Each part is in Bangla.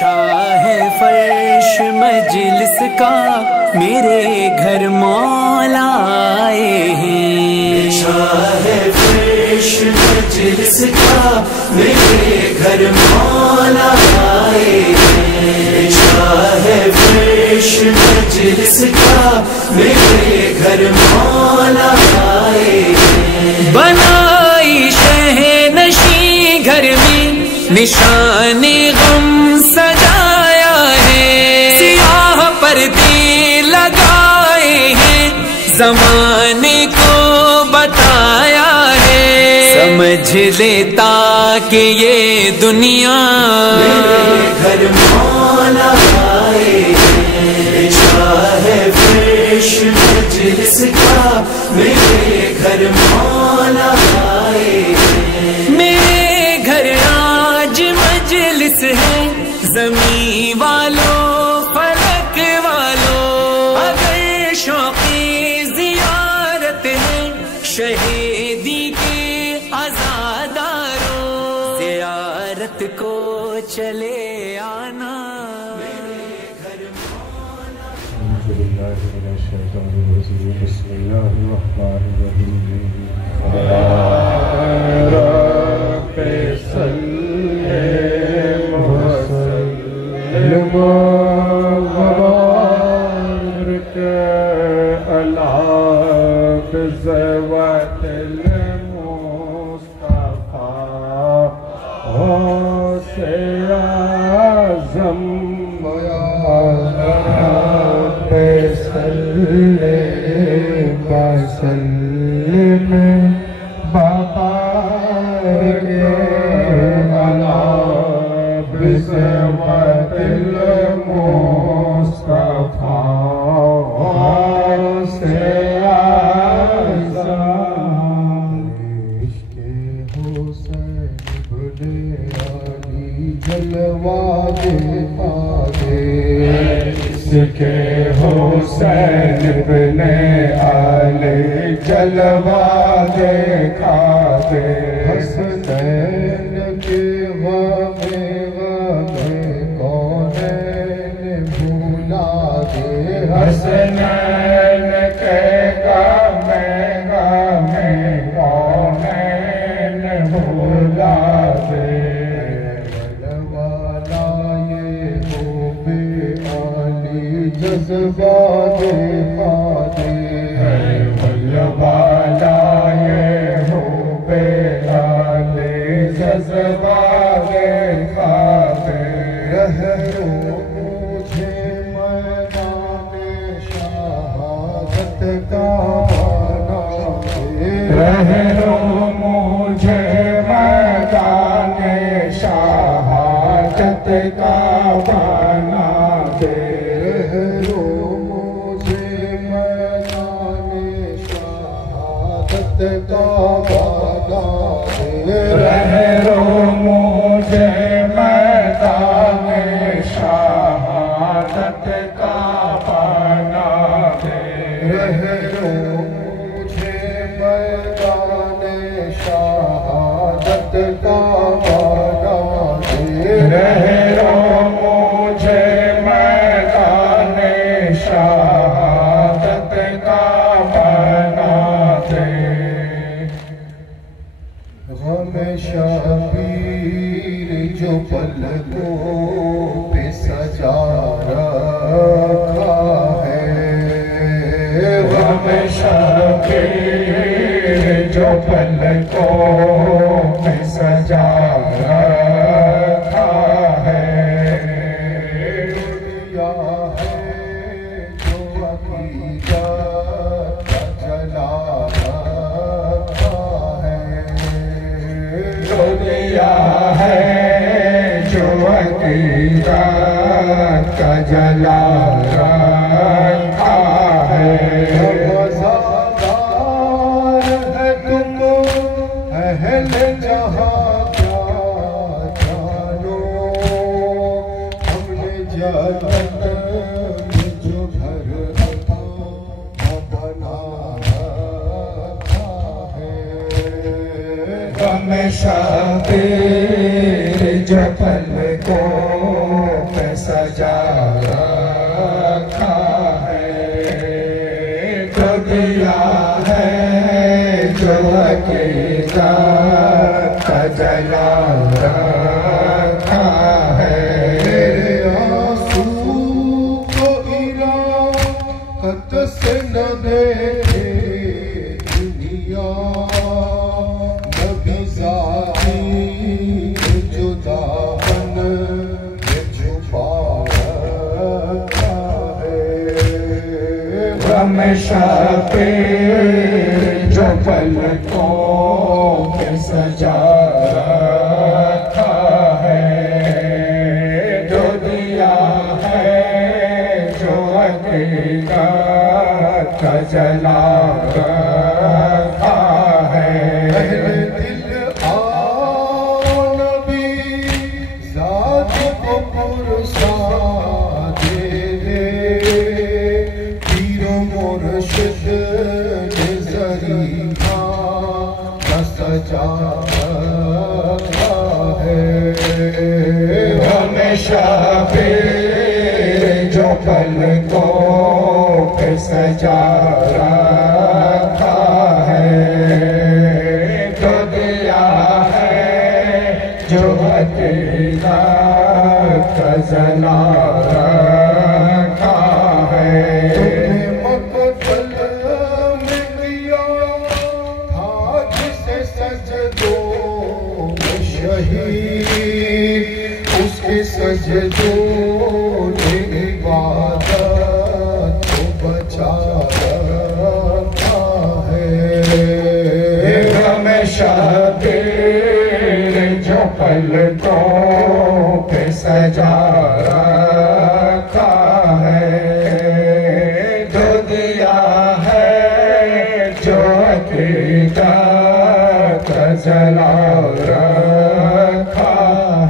निशा है फर्श मजलिस का, मेरे घर मौला आए हैं। निशा है फर्श मजलिस का, मेरे घर मौला आए हैं। निशा है फर्श मजलिस का, मेरे घर मौला आए हैं। बनाई शहनशी घर में निशाने गम सजाया है, सियाह पर्दे लगाए हैं, ज़माने को बताया है। समझ लेता कि ये दुनिया मेरे घर मौला आए हैं। निशा है फर्श मजलिस का, मेरे घर मौला आए हैं। मेरे घर आज मजलिस है, ज़मीं वालों फलक वालों, अगर शौक़े ज़ियारत है, शहीदी के आज़ादारों, ज़ियारत को चले आना मेरे घर मौला। इसके हुसैन इब्ने आले जलवा देखा दे। हसनैन के गमे कौनैन भुला दे। हसनैन के गमे कौनैन भुला दे। जज्बा देखा दे। वाला ये हो बेआले जज्बा देखा दे। रहरो मुझे मैदाने शहादत का बना दे। रहरो मुझे मैदाने शहादत का बना दे। रहरो मुझे मैदाने शहादत का बना दे। रहरो मुझे मैदाने शहादत का बना दे। रहरो मुझे मैदाने शहादत का बना दे। शबीर जो पलकों पे सजा रखा है। गम शबीर जो पलकों पे सजा रखा है। दुनिया है जो हकीकत का जला रखा है। दुनिया है जो हकीकत का जला रखा है। वफ़ादार है तुम अहले जहां क्या जानो। हमने जन्नत में जो घर बना रखा है। गम शबीर जो पलकों सजा रखा है, तो दिया है जो हकीकत का जला रखा है। मेरे आंसू को इराकत से न देखे दुनिया, नबी ज़ाती जुदापन में छुपा रखा है। हमेशा पे जो पलकों में सजा रखा है, जो दिया है जो हकीकत का जला रखा है। अहले दिल आओ नबी ज़ात को पुरसा दे दे, पीरो मुर्शिद ने ज़रीफ़ा का सजा रखा है। हमेशा पे जो पलकों पे सजा रखा है, तो दिया है जो हकीकत का जला रखा है। तुमने मक़तल में दिया था जिसे सजदों में शहीद, उसके सजदों ने इबादत को बचा रखा है। हमेशा तेरे जो पलकों पे सजा रखा है, जो दिया है जो हकीकत का जला रखा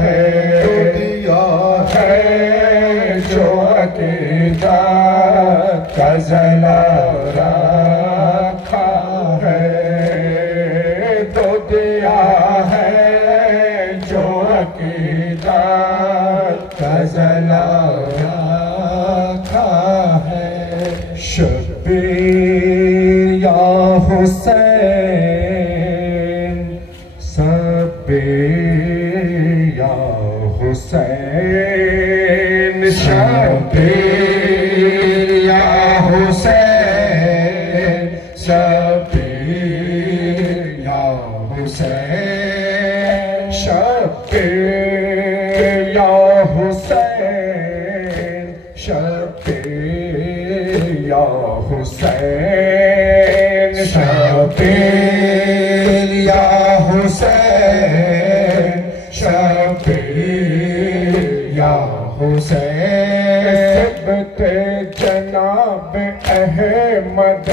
है, जो दिया है जो हकीकत का जला रखा है, तो दिया है जो हकीकत का जला रखा है। शब्बीर या हुसैन, शब्बीर या हुसैन, शब्बीर या हुसैन, शब्बीर या हुसैन, शब्बीर या हुसैन, शब्बीर या हुसैन, शब्बीर या हुसैन, शब्बीर या हुसैन। सिबते जनाब अहमद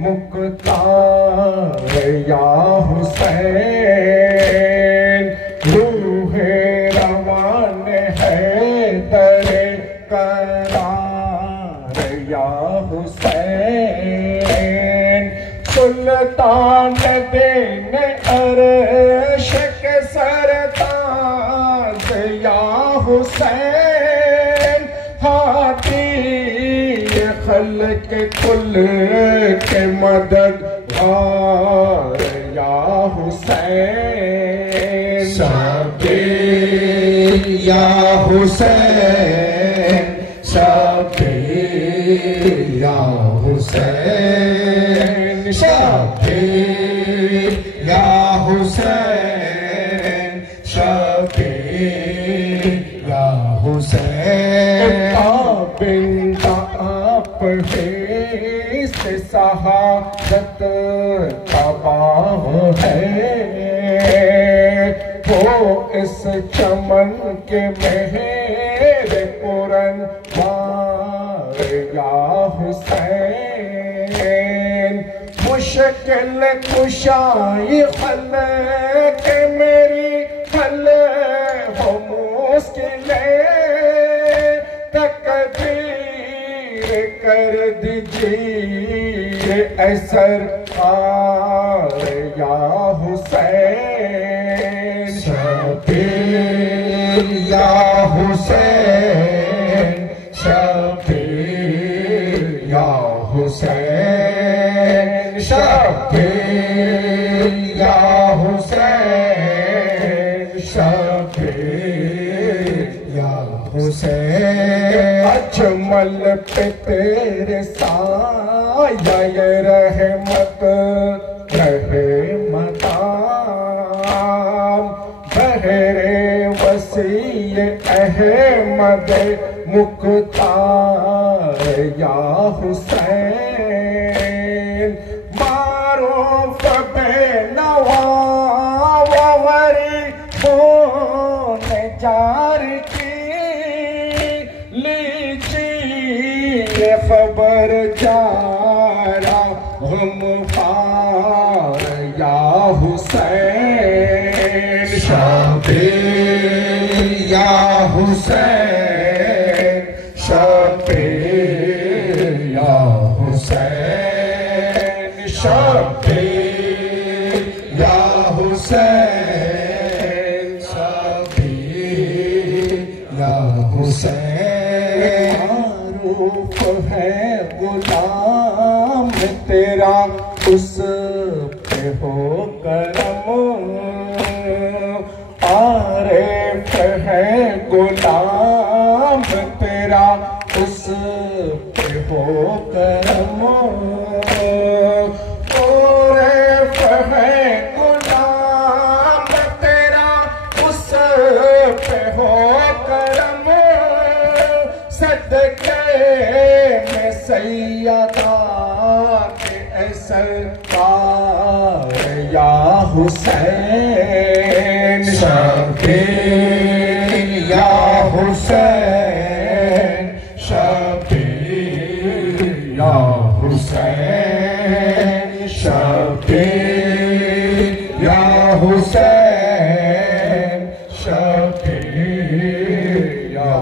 मुख्तार या हुसैन, रूहे रवान है दरे करार या हुसैन, सुल्तान देन अर्श के सरताज या हुसैन, हाथी खल्क कुल के मददगार या हुसैन। शब्बीर या हुसैन, शब्बीर या हुसैन, शब्बीर या हुसैन, शब्बीर या हुसैन। बिंदा आप से शहादत तबाह है, वो इस चमन के मेरे पुरन मार या हुसैन, मुश्किल कुशाई खल के मेरी खल हो मुश्किलें, तकदीर कर दीजिए असर या हुसैन। शब्बीर या हुसैन, हुसैन अजमल पे तेरे साया ये रहमत रहे मदाम बहरे वसी अहमद मुख्तार या हुसैन मारो फबे नवावरी बोन जार की लीजिए खबर जारा हम पार या हुसैन शबीर या हुसैन शबीर या हुसैन शबीर या हुसैन शबीर या हुसैन मारूफ है गुलाम तेरा उस पे हो करम आरिफ है गुलाम तेरा उस पे हो करम आरिफ है गुलाम तेरा उस पे हो करम सदके में सैयदा के सरकार या हुसैन शबीर या हुसैन शबीर या हुसैन शबीर या हुसैन शबीर या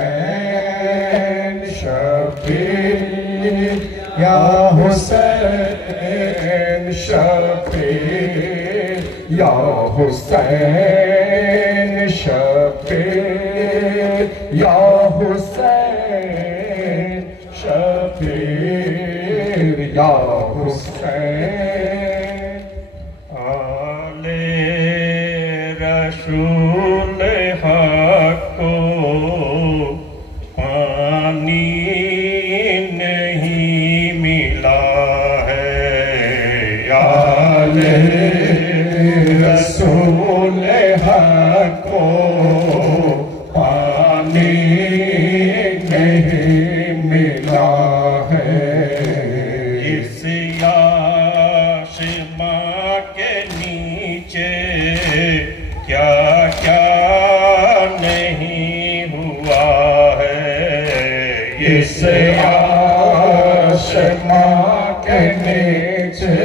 हुसैन शबीर या हुसैन शबीर या हुसैन शबीर या हुसैन शबीर या हुसैन आले रसूल हक को पानी नहीं मिला है आले रसूल हक को पानी नहीं मिला है इस आसमां के नीचे क्या क्या नहीं हुआ है इस आसमां के नीचे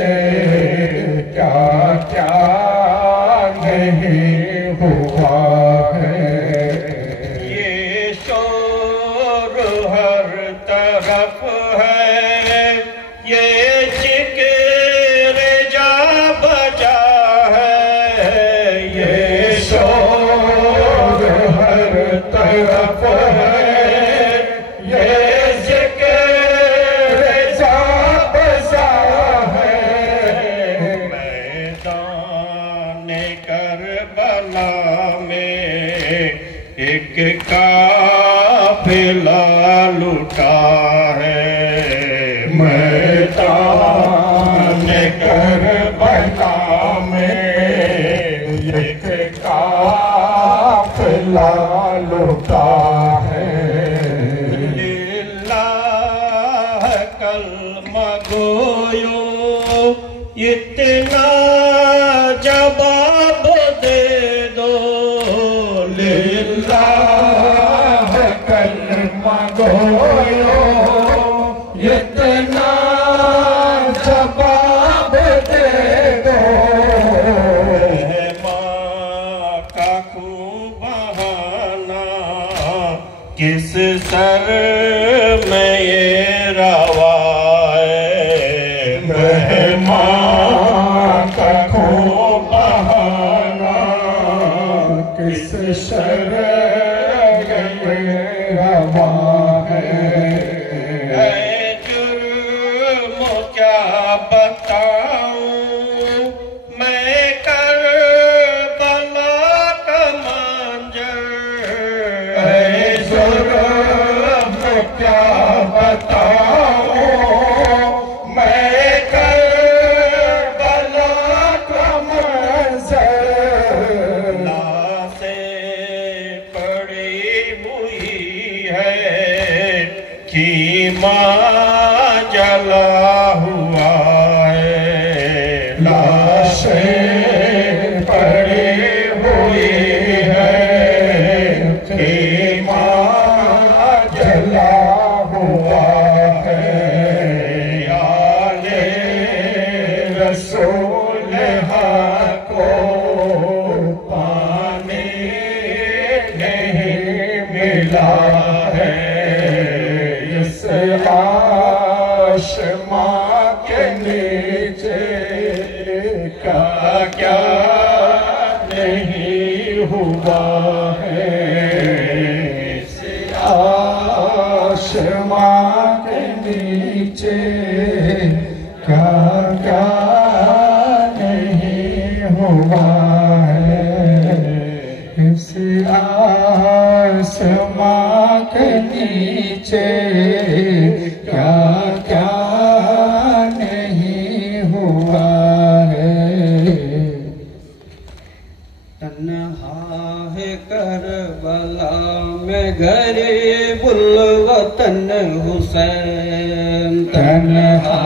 क्या क्या नहीं हुआ है ये शोर हर तरफ है ये जिक्र जा बजा है ये शोर हर तरफ है ये जिक्र जा बजा है मैदान करबला में एक काफिला लुटा है मैदान करबला में एक काफिला लुटा है लिल्लाह कलमा गोयो इतना जवाब दे दो लिल्लाह कलमा गोयो इतना जवाब दे दो माँ का खूब बहाना किस सर में ये रवा है मेहमान का खूब बहाना किस शर रवा है जुर्म क्या बताऊं मैं करबला का मंजर क्या बताऊं मैं करबला का मंज़र। लाशें पड़ी हुई है कीमा जला हुआ है। लाशें पड़ी हुई है कीमा जला हुआ है। आले रसूल हक को पानी नहीं मिला है। इस आसमां के नीचे का क्या नहीं हुआ है। इस आसमां के नीचे क्या क्या नहीं हुआ है। इस आसमां के नीचे क्या क्या नहीं हुआ है। तन्हा है करबला में गरीबुल वतन हुसैन। तन्हा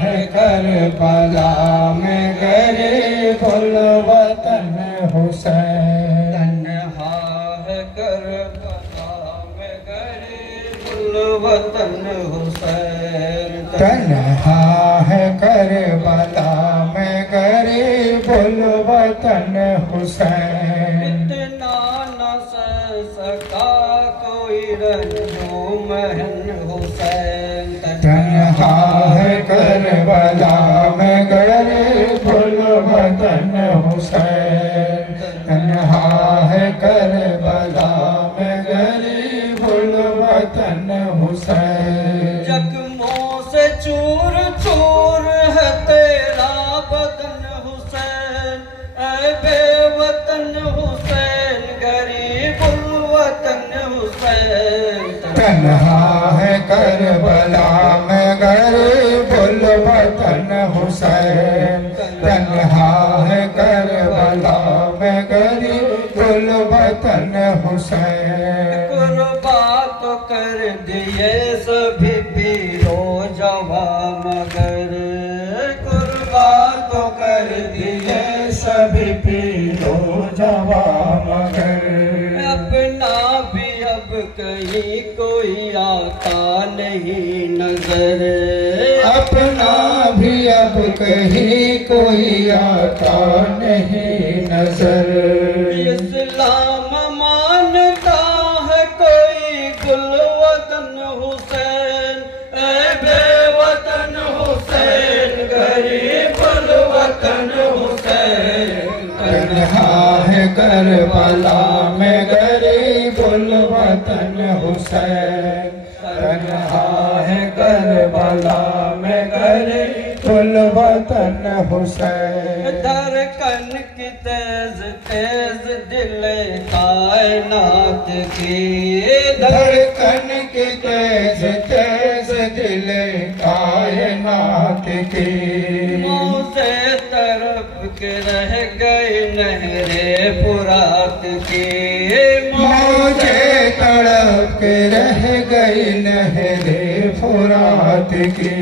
है करबला में गरीबुल वतन हुसैन। तन्हा है करबला में गरीबुल वतन हुसैन। तन्हा है करबला में गरीबुल वतन हुसैन। इतना न सह सका कोई रंजूमहन हुसैन। तन्हा है करबला में गरीबुल वतन हुसैन। तन्हा है करबला में गरीबुल वतन हुसैन। जख्मों से चूर चूर है तेरा बदन हुसैन। ऐ बेवतन हुसैन गरीबुल वतन हुसैन। तन्हा है करबला में गरीबुल वतन हुसैन। तन्हा है करबला में गरीबुल वतन हुसैन। कुर्बा तो कर दिए सभी पीरो जवा मगर। कुर्बा तो कर दिए सभी पीरो जवा मगर। अपना भी अब कहीं कोई आता नहीं नजर। अपना भी अब कहीं कोई आता नहीं नजर। इस्लाम मानता है कोई गुलवतन हुसैन। ऐ बेवतन हुसैन गरीबुल वतन हुसैन। तन्हा है करबला में गरीबुल वतन हुसैन। तन्हा है करबला में गरीबुल वतन हुसैन। धड़कन की तेज तेज दिल कायनात की। धड़कन की तेज तेज दिल कायनात की। मौजे तरफ के रह गए नहरे फुरात की। मौजे तड़प के रह गई नहरे फुरात की।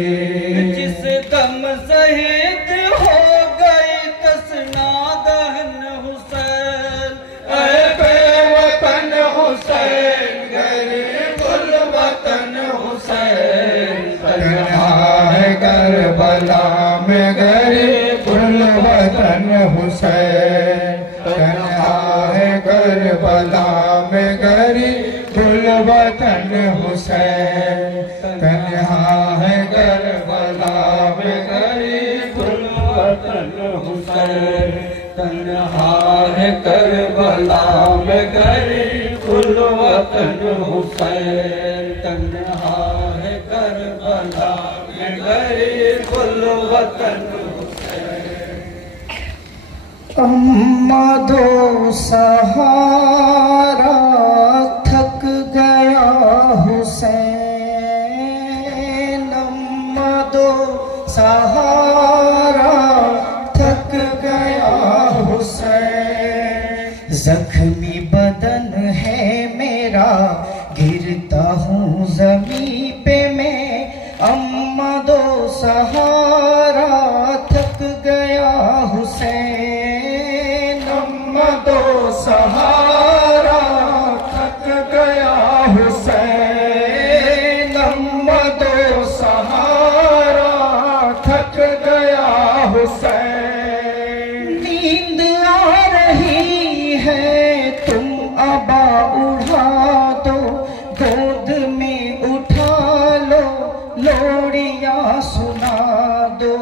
जिस दम शहीद हो गई तसना दहन हुसैन। ऐ बेवतन हुसैन गरीबुल वतन हुसैन। तन्हा है करबला में गरीबुल वतन हुसैन। तन्हा है करबला में गरीबुल वतन हुसैन। तन्हा है करबला में गरीबुल वतन हुसैन। तन्हा है करबला में गरीबुल वतन हुसैन। तन्हा है करबला में गरीबुल वतन अम्मा दो सहारा थक गया हुसैन। जख्मी बदन है मेरा, गिरता हूँ ज़मीं पे मैं। अम्मा दो सहारा, थक गया हुसैन। अम्मा दो सहारा, थक गया हुसैन। अम्मा दो सहारा, थक गया हुसैन। नींद आ रही है, तुम अबा उठा दो, गोद में उठा लो, लोरियां सुना दो।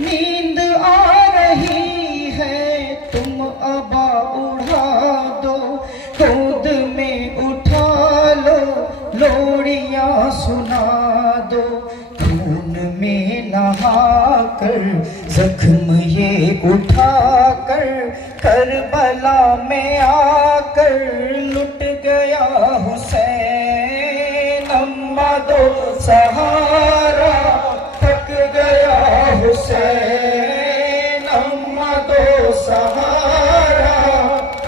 नींद आ रही है, तुम अबा उठा दो, गोद में उठा लो, लोरियां सुना दो। खून में नहाकर, जख्म ये उठाकर, करबला में आकर लुट गया हुसैन। अम्मा दो सहारा, थक गया हुसैन। अम्मा दो सहारा,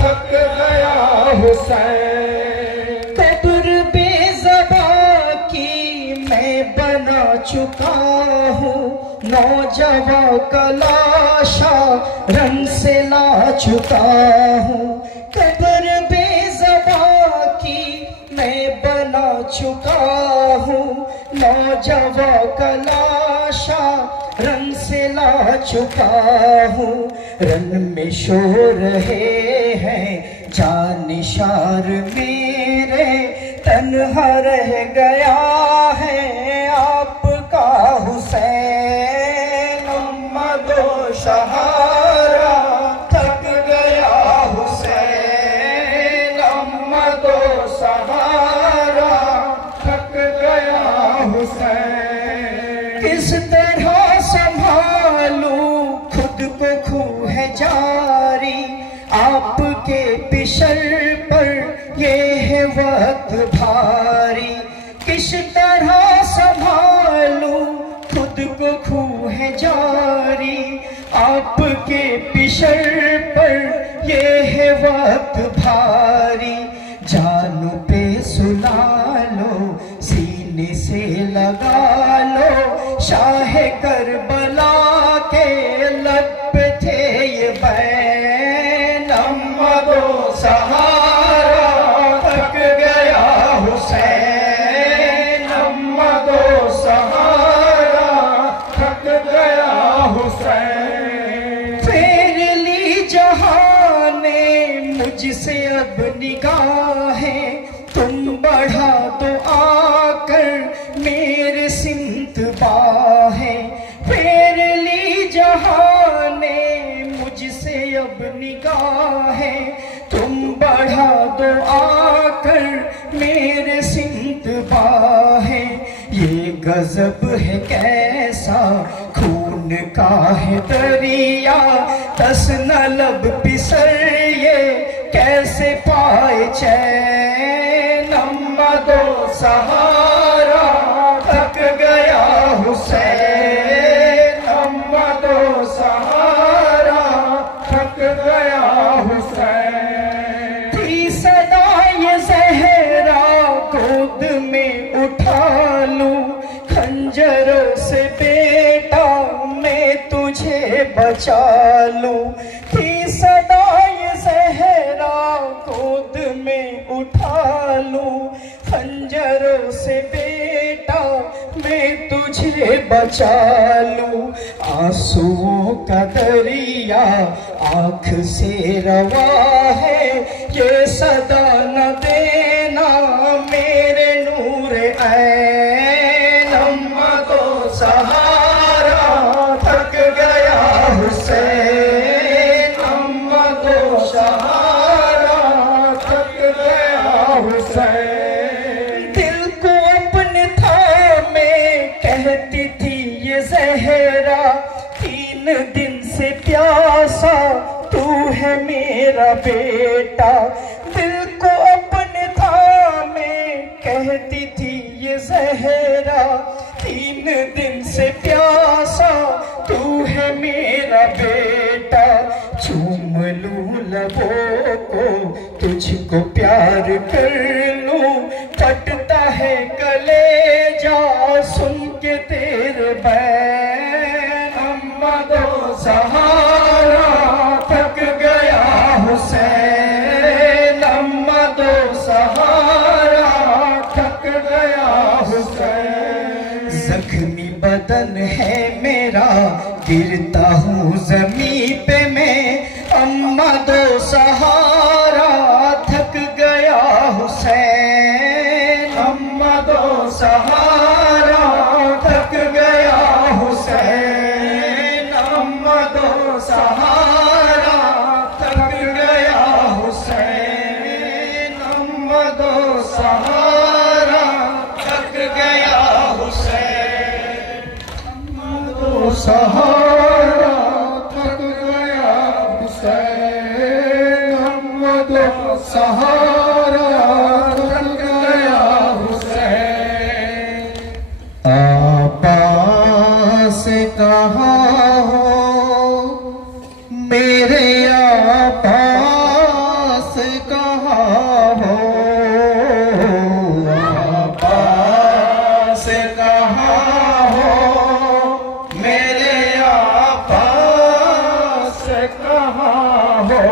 थक गया हुसैन। कब्र बेज़बा की मैं बना चुका हूँ, नौजवान का लाशा रंग से ला चुका हूँ। कब्र बेज़बा की मैं बना चुका हूँ, नौजवान का लाशा रंग से ला चुका हूँ। रन में शो रहे हैं जानिशार मेरे, तन्हा रह गया है आपका हुसैन। अम्मा दो सहारा, थक गया हुसैन। अम्मा दो सहारा, थक गया हुसैन। किस तरह संभालूं खुद को, खूह है जारी आपके पिशर पर, ये है वक्त भारी। किस तरह संभालूं खुद को, खूह है जारी आपके पिशर पर, ये है वक्त भारी। जानू पे सुला लो, सीने से लगा लो, शाह करबला के लब पे थे ये बैन। अम्मा दो सहारा, थक गया हुसैन। अम्मा दो सहारा, थक गया हुसैन। फेर ली जहाने मुझसे अब निगाहें, तुम बढ़ा तो आकर मेरे सिमत बाहें। फेर ली जहाने मुझसे अब निगाहें, तुम बढ़ा दो आकर मेरे सिमत बाहें। ये गजब है कैसा, खून का है दरिया, तस न लब पिसर ये कैसे पाए चैन। अम्मा दो सहारा, थक गया हुसैन। अम्मा दो सहारा, थक गया हुसैन। थी सदा ये ज़हरा, गोद में उठा लूं, खंजरों से बेटा मैं तुझे बचा लूं। थी सदा ये ज़हरा, गोद में उठा लूं, खंजरों से बेटा मैं तुझे बचा लूं। आंसुओं का दरिया आँख से रवा है, ये सदा न देना मेरे नूर ऐन। अम्मा दो सहारा, थक गया हुसैन। अम्मा दो सहारा, थक गया हुसैन। दिल को अपने थामे कहती थी ये ज़हरा, 3 दिन से प्यासा तू है मेरा बेटा। दिल को अपने थामे कहती थी ये ज़हरा, 3 दिन से प्यासा तू है मेरा बेटा। चूम लूं लबों को तुझको प्यार कर लूं, फटता है कलेजा सुन के तेरे बैन। अम्मा दो सहारा थक गया हुसैन, अम्मा दो सहारा थक गया हुसैन। जख्मी बदन है मेरा गिरता हूँ ज़मीं पे मैं, अम्मा दो सहारा थक गया हुसैन, अम्मा दो सहारा थक गया हुसैन, अम्मा दो सहारा थक गया हुसैन, अम्मा दो सहारा थक गया हुसैन, अम्मा दो सहारा थक गया हुसैन, अम्मा दो सहारा थक गया हुसैन। आपा से कहाँ हो मेरे आपा से कहाँ हो, आपा से कहाँ हो मेरे आपा से कहाँ हो।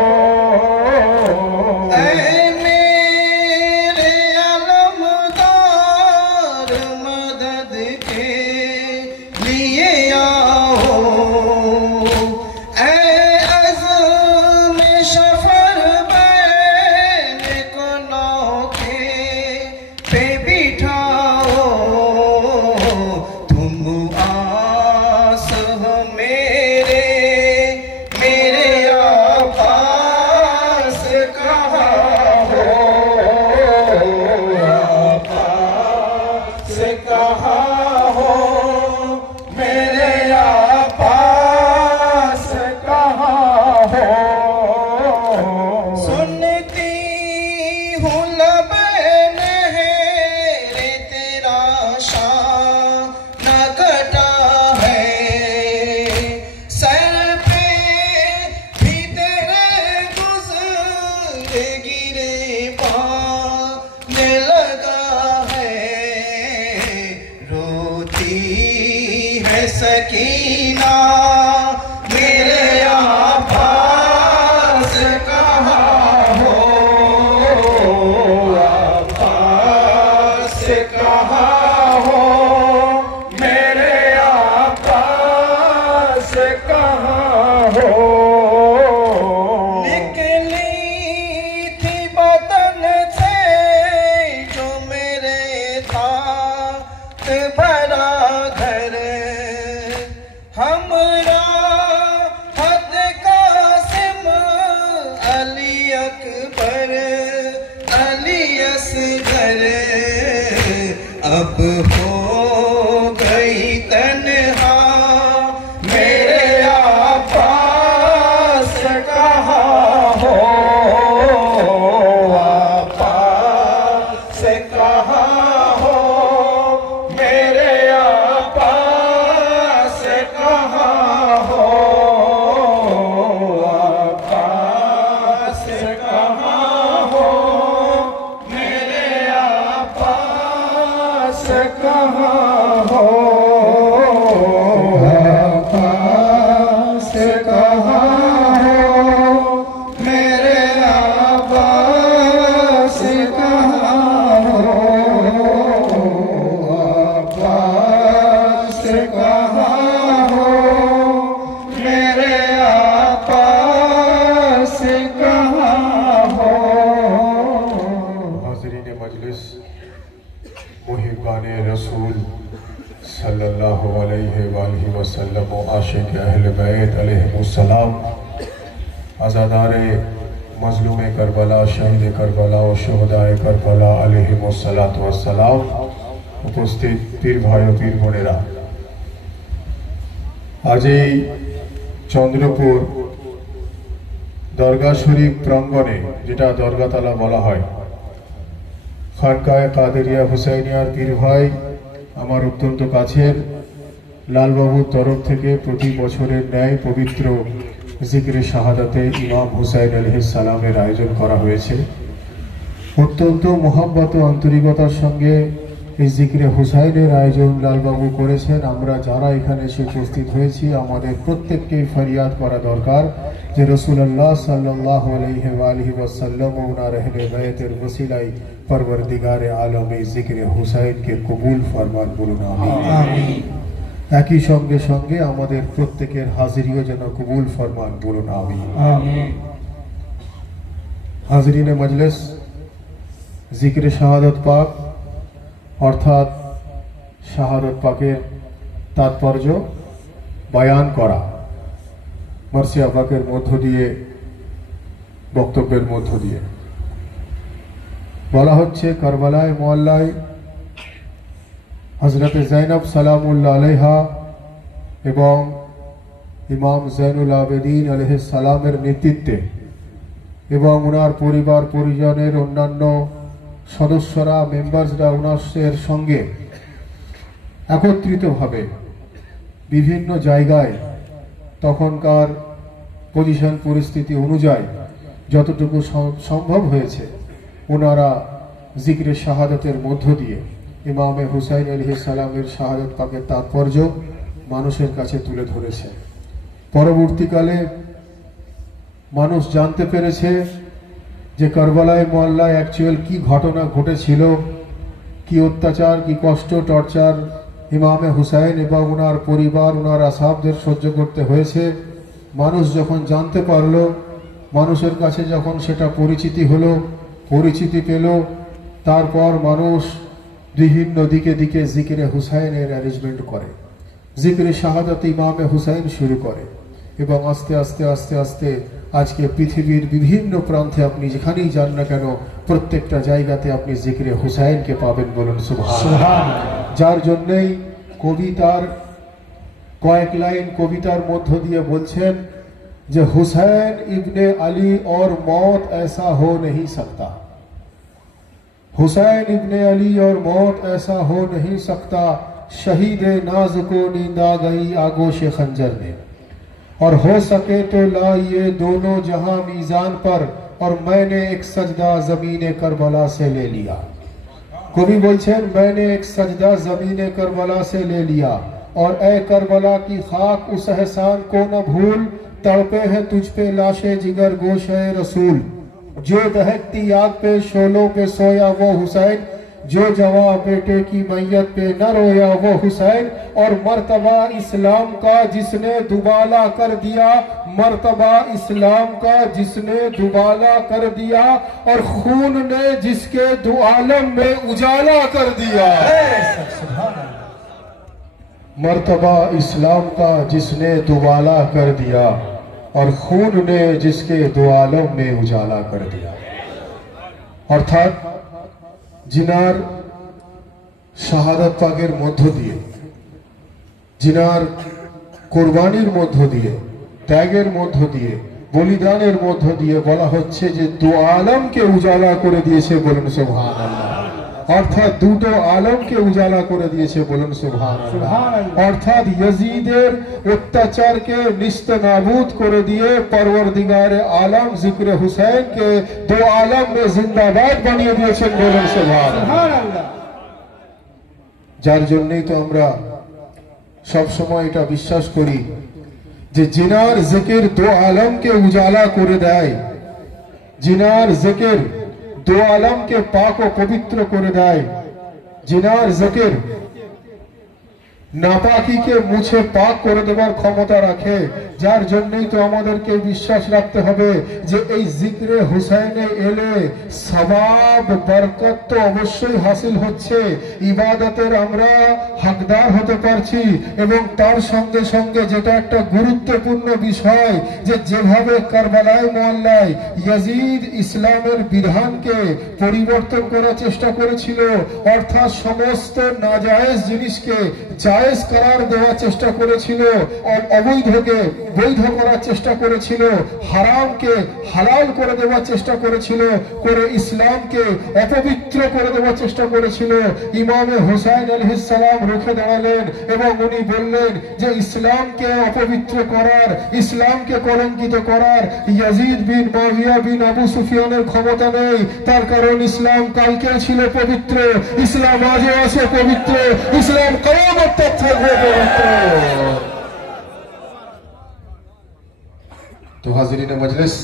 ऐ मेरे अलमदार मदद के लिए आओ, ऐ अज़्म शफ़र बैन को नौके पे बिठाओ। तुम आस हो मेरे आपास कहाँ हो, आपास कहाँ हो मेरे आपास कहाँ हो। सुनती हूँ लबैन है रे तेरा शान कटा है, सर पे भी तेरे गुज़रे गिरे पाने लगा है। रोती है सकीना मेरे आपास कहाँ हो, आपास कहाँ हो मेरे आपास कहाँ हो। निकली थी बदन से जो मेरे तात भरा घर, हमरा हद कासिम अली अकबर अली असगर, अब हो गई तन्हा मेरे आपास कहाँ हो, आपास कहाँ हो मेरे आपास कहाँ हो, आपास कहाँ हो मेरे आपास कहाँ हो, आपास कहाँ हो मेरे आपास कहाँ हो, आपास कहाँ हो मेरे आपास कहाँ हो। हाज़रीन मजलिस, मुहिब्बाने रसूल सल्लल्लाहु अलैहि वसल्लम व आशिक़ अहले बैत अलैहिमुस्सलाम, आज़ादारे मज़लूम करबला, शहीद करबला और शुहदाए करबला अलैहिमुस्सलातु वस्सलाम, उपस्थित पीर भाई और पीर बोनेरा, आज এই চন্দ্রপুর দরগা শরীফ প্রাঙ্গণে, যেটা দরগাতলা বলা হয়, খানকায়ে কাদেরিয়া হুসাইনিয়ার পীর ভাই আমার অত্যন্ত কাছের লালবাবুর তরফ থেকে প্রতি বছরের ন্যায় পবিত্র জিকরে শাহাদাতে ইমাম হুসাইন আলাইহিস সালামের আয়োজন করা হয়েছে। অত্যন্ত মোহাব্বত ও আন্তরিকতার সঙ্গে এই জিকরে হুসাইনের আয়োজন লালবাবু করেছেন। আমরা যারা এখানে এসে উপস্থিত হয়েছি আমাদের প্রত্যেককেই ফরিয়াদ করা দরকার যে রাসূলুল্লাহ সাল্লাল্লাহু আলাইহি ওয়াসাল্লাম ও ওনার আহলে বাইতের ওসিলায় পরওয়ারদিগারে আলম এই জিকরে হুসাইনকে কবুল ফরমান, বলুন আমিন। একই সঙ্গে সঙ্গে আমাদের প্রত্যেকের হাজিরিও যেন কবুল ফরমান, বলুন আমিন। হাজিরিনে মজলিস, জিকরে শাহাদাত পাক অর্থাৎ শাহাদাত পাকের তাৎপর্য বয়ান করা মার্সিয়া পাকের মধ্য দিয়ে, বক্তব্যের মধ্য দিয়ে বলা হচ্ছে কারবালায় মোয়াল্লায় হযরতে যায়েনব সালামুল্লাহ আলাইহা এবং ইমাম জৈনুল আবেদিন আলাইহিস সালামের নেতৃত্বে এবং ওনার পরিবার পরিজনের অন্যান্য সদস্যরা, মেম্বার্সরা ওনার সঙ্গে একত্রিতভাবে বিভিন্ন জায়গায় তখনকার পজিশন পরিস্থিতি অনুযায়ী যতটুকু সম্ভব হয়েছে ওনারা জিকরে শাহাদাতের মধ্য দিয়ে ইমামে হুসাইন আলাইহিস সালামের শাহাদাত পাকের তাৎপর্য মানুষের কাছে তুলে ধরেছে। পরবর্তীকালে মানুষ জানতে পেরেছে যে কারবালায় মোয়াল্লায় অ্যাকচুয়াল কি ঘটনা ঘটেছিল, কি অত্যাচার, কি কষ্ট, টর্চার ইমামে হুসাইন এবং ওনার পরিবার, ওনার আসহাবদের সহ্য করতে হয়েছে। মানুষ যখন জানতে পারল, মানুষের কাছে যখন সেটা পরিচিতি পেল, তারপর মানুষ বিভিন্ন দিকে দিকে জিকরে হুসাইনের অ্যারেঞ্জমেন্ট করে, জিকরে শাহাদাত ইমামে হুসাইন শুরু করে এবং আস্তে আস্তে আস্তে আস্তে আজকে পৃথিবীর বিভিন্ন প্রান্তে আপনি যেখানেই যান না কেন প্রত্যেকটা জায়গাতে আপনি জিকরে হুসাইনকে পাবেন, বলুন সুবহানাল্লাহ। যার জন্যই কবিতার কয়েক লাইন কবিতার মধ্য দিয়ে বলছেন যে হুসাইন ইবনে আলী और मौत ऐसा हो नहीं सकता, हुसैन इब्ने अली और मौत ऐसा हो नहीं सकता, शहीद नाज को नींद आ गई आगोश खंजर में, और हो सके तो लाइए दोनों जहां मीजान पर, और मैंने एक सजदा जमीन करबला से ले लिया। कवि बोलছেন मैंने एक सजदा जमीन करबला से ले लिया, और ए करबला की खाक उस एहसान को न भूल, तड़पे हैं तुझ पे लाशे जिगर गोशे रसूल, जो दहकती आग पे शोलों पे सोया वो हुसैन, जो जवां बेटे की मैयत पे न रोया वो हुसैन, और मर्तबा इस्लाम का जिसने दुबाला कर दिया, मर्तबा इस्लाम का जिसने दुबाला कर दिया, और खून ने जिसके दो आलम में उजाला कर दिया। मर्तबा इस्लाम का जिसने दुबाला कर दिया, और खून ने जिसके दो आलम में उजाला कर दिया। अर्थात जिनार শাহাদাত পাকের মধ্য দিয়ে, জিনার কোরবানির মধ্য দিয়ে, ত্যাগের মধ্য দিয়ে, বলিদানের মধ্য দিয়ে বলা হচ্ছে যে দু আলমকে উজালা করে দিয়েছে, বলুন সুবহানাল্লাহ। অর্থাৎ দুটো আলমকে উজালা করে দিয়েছে, বলুন সুবহানাল্লাহ। অর্থাৎ ইয়াজিদের অত্যাচারকে নিস্তেনাবুদ করে দিয়ে পরওয়ারদিগারে আলম জিকরে হুসাইনকে দো আলম में जिंदाबाद বানিয়ে দিয়েছেন, বলুন সুবহানাল্লাহ। যার জন্যই তো আমরা সব সময় এটা বিশ্বাস করি যে জিনার জিকির দো আলমকে উজালা করে দেয়, জিনার জিকির दो आलम के पाक व पवित्र করে দেয়, जिनार जिकिर নাপাকিকে মুছে পাক করে দেওয়ার ক্ষমতা রাখে। যার জন্যই তো আমাদেরকে বিশ্বাস রাখতে হবে যে এই জিকরে হুসাইনে এলে সওয়াব বরকত তো অবশ্যই হাসিল হচ্ছে, ইবাদতের আমরা হকদার হতে পারছি, এবং তার সঙ্গে সঙ্গে যেটা একটা গুরুত্বপূর্ণ বিষয় যে যেভাবে কারবালায় মোয়াল্লায় ইয়াজিদ ইসলামের বিধানকে পরিবর্তন করার চেষ্টা করেছিল, অর্থাৎ সমস্ত নাজায়েজ জিনিসকে জায়েজ করার দেওয়ার চেষ্টা করেছিল, অবৈধকে বৈধ করার চেষ্টা করেছিল, হারামকে হালাল করে দেওয়ার চেষ্টা করেছিল, করে ইসলামকে অপবিত্র করে দেওয়ার চেষ্টা করেছিল। ইমামে হুসাইন আলাইহিস সালাম রুখে দাঁড়ালেন এবং উনি বললেন যে ইসলামকে অপবিত্র করার, ইসলামকে কলঙ্কিত করার ইয়াজিদ বিন মুআবিয়া বিন আবু সুফিয়ানের ক্ষমতা নেই। তার কারণ ইসলাম কালকেও ছিল পবিত্র, ইসলাম আজও আছে পবিত্র, ইসলাম কিয়ামত তক থাকবে পবিত্র। তো হাজিরিনে মজলিস,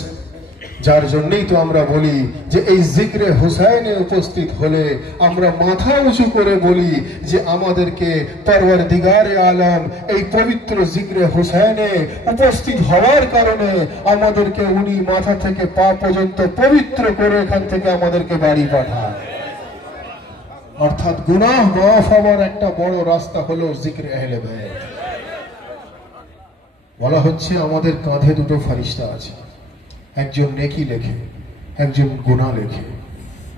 যার জন্যই তো আমরা বলি যে এই জিক্রে হুসাইনে উপস্থিত হলে আমরা মাথা উঁচু করে বলি যে আমাদেরকে পরওয়ারদিগারে আলম এই পবিত্র জিক্রে হুসাইনে উপস্থিত হওয়ার কারণে আমাদেরকে উনি মাথা থেকে পা পর্যন্ত পবিত্র করে এখান থেকে আমাদেরকে বাড়ি পাঠান। অর্থাৎ গুনাহ মাফ হওয়ার একটা বড় রাস্তা হলো জিক্রে আহলে বাইত। বলা হচ্ছে আমাদের কাঁধে দুটো ফেরেশতা আছে, একজন নেকি লেখে, একজন গুনাহ লেখে।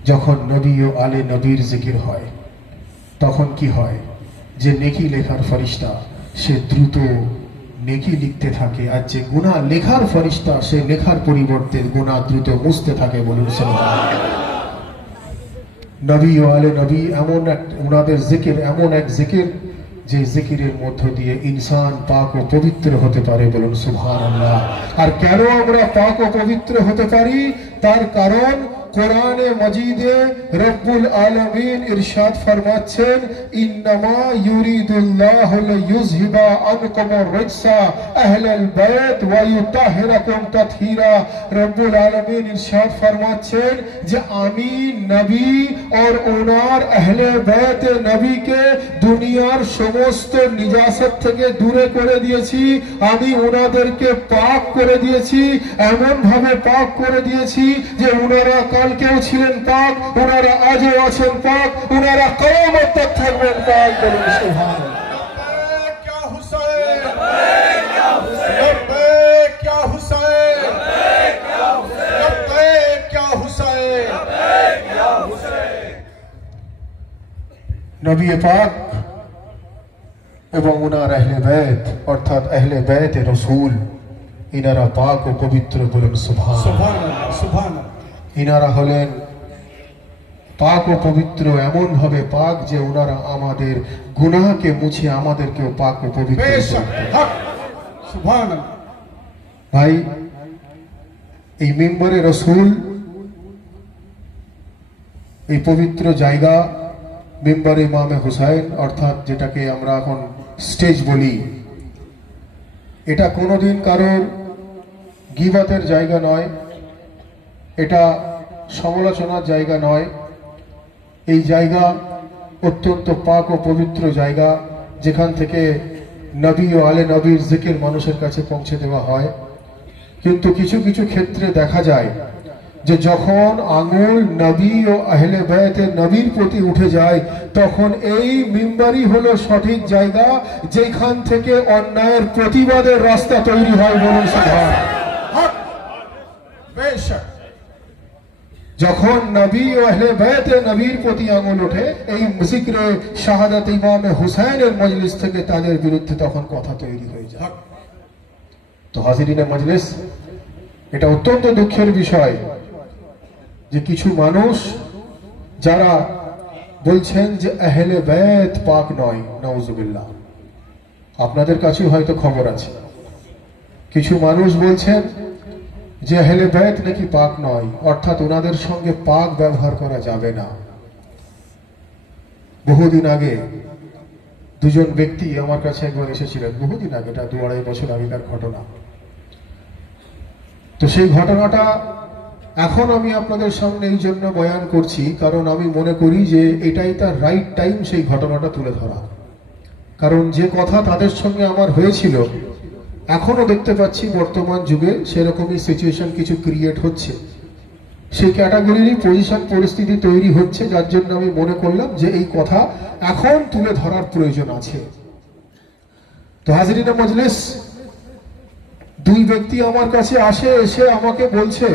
যখন নবী ও আলে নবীর জিকির হয় তখন কি হয়, যে নেকি লেখার ফেরেশতা সে দ্রুত নেকি লিখতে থাকে, আর যে গুনাহ লেখার ফেরেশতা সে লেখার পরিবর্তে গুনাহ দ্রুত মুছতে থাকে। বলুন সুবহানাল্লাহ। নবী ও আলে নবী এমন এক, ওনাদের জিকির এমন এক জিকির যে জিকিরের মধ্য দিয়ে ইনসান পাক ও পবিত্র হতে পারে। বলুন সুবহানাল্লাহ। আর কেন আমরা পাক ও পবিত্র হতে পারি, তার কারণ কোরআনে মজিদে রব্বুল আলামিন ইরশাদ ফরমাচ্ছেন, ইন্নামা ইউরিদুল্লাহু লিইয়ুযহিবা আনকুমুর রিজসা আহলাল বাইত ওয়া ইউতাহিরাকুম তাতহীরা। রব্বুল আলামিন ইরশাদ ফরমাচ্ছেন যে আমি নবী और ওনার আহলে বাইত নবীকে দুনিয়ার সমস্ত নিজাসত থেকে দূরে করে দিয়েছি, আমি ওনাদেরকে পাক করে দিয়েছি, এমন ভাবে পাক করে দিয়েছি যে ওনারা কালকেও ছিলেন পাক, ওনারা আজও আছেন পাক, ওনারা কিয়ামত তক থাকবেন পাক। বলুন সুবহানাল্লাহ। क्या हुसैन, लब्बैक क्या हुसैन, लब्बैक क्या हुसैन। নবী পাক এবং ওনার আহলে বাইত অর্থাৎ আহলে বাইতে রাসূল ইনারা পাক ও পবিত্র। বলুন সুবহানাল্লাহ। सुभान सुभान। ইনারা হলেন পাক ও পবিত্র, এমন ভাবে পাক যে ওনারা আমাদের গুনাহকে মুছে আমাদেরকেও পাক ও পবিত্র बेशक করতেন। हक सुभान। ভাই, এই মিম্বরে রাসূল, এই পবিত্র জায়গা মিম্বরে ইমামে হুসাইন অর্থাৎ যেটাকে আমরা এখন স্টেজ বলি, এটা কোনোদিন কারোর গীবতের জায়গা নয়, এটা সমালোচনার জায়গা নয়। এই জায়গা অত্যন্ত পাক ও পবিত্র জায়গা, যেখান থেকে নবী ও আলে নবীর জিকির মানুষের কাছে পৌঁছে দেওয়া হয়। কিন্তু কিছু কিছু ক্ষেত্রে দেখা যায় যে যখন আঙুল নবী ও আহলে বাইতে নবীর প্রতি উঠে যায়, তখন এই মিম্বরই হলো সঠিক জায়গা যেখান থেকে অন্যায়ের প্রতিবাদের রাস্তা তৈরি হয়। বলুন সুবহানাল্লাহ। हक बेशक। যখন নবী ও আহলে বাইতে নবীর প্রতি আঙুল ওঠে, এই জিক্রে শাহাদাত ইমামে হুসাইনের মজলিস থেকে তাদের বিরুদ্ধে তখন কথা তৈরি হয়ে যায়। তো হাজিরিনে মজলিস, এটা অত্যন্ত দুঃখের বিষয় যে কিছু মানুষ যারা বলছেন যে আহলে বাইত পাক নয়, নাউজুবিল্লাহ, আপনাদের কাছে হয়তো খবর আছে। কিছু মানুষ বলছেন যে আহলে বাইত নাকি পাক নয়, অর্থাৎ ওনাদের সঙ্গে পাক ব্যবহার করা যাবে না। বহুদিন আগে দুজন ব্যক্তি আমার কাছে একবার এসেছিলেন, বহুদিন আগে, এটা 2-2.5 বছর আগেকার ঘটনা। তো সেই ঘটনাটা এখন আমি আপনাদের সামনে এই জন্য বয়ান করছি কারণ আমি মনে করি যে এটাই তার রাইট টাইম সেই ঘটনাটা তুলে ধরা। কারণ যে কথা তাদের সঙ্গে আমার হয়েছিল, এখনো দেখতে পাচ্ছি বর্তমান যুগে সেরকমই সিচুয়েশন কিছু ক্রিয়েট হচ্ছে, সেই ক্যাটাগরিরই পজিশন পরিস্থিতি তৈরি হচ্ছে, যার জন্য আমি মনে করলাম যে এই কথা এখন তুলে ধরার প্রয়োজন আছে। তো হাজিরিনে মজলিস, দুই ব্যক্তি আমার কাছে আসে, এসে আমাকে বলছে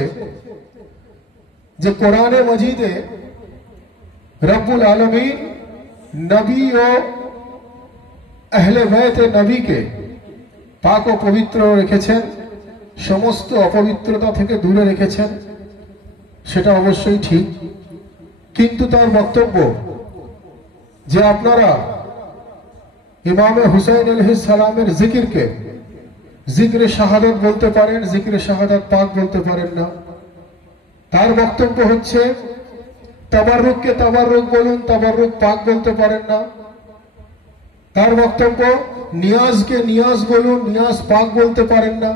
যে কোরআনে মজিদে রব্বুল আলামিন নবী ও আহলে বাইতে নবীকে পাক ও পবিত্র রেখেছেন, সমস্ত অপবিত্রতা থেকে দূরে রেখেছেন, সেটা অবশ্যই ঠিক। কিন্তু তার বক্তব্য যে আপনারা ইমামে হুসাইন আলাইহিস সালামের জিকিরকে জিক্রে শাহাদাত বলতে পারেন, জিক্রে শাহাদাত পাক বলতে পারেন না। তার বক্তব্য হচ্ছে তাবাররুককে তাবাররুক বলুন, তাবাররুক পাক বলতে পারেন না। তার বক্তব্য নিয়াজকে নিয়াজ বলুন, নিয়াজ পাক বলতে পারেন না।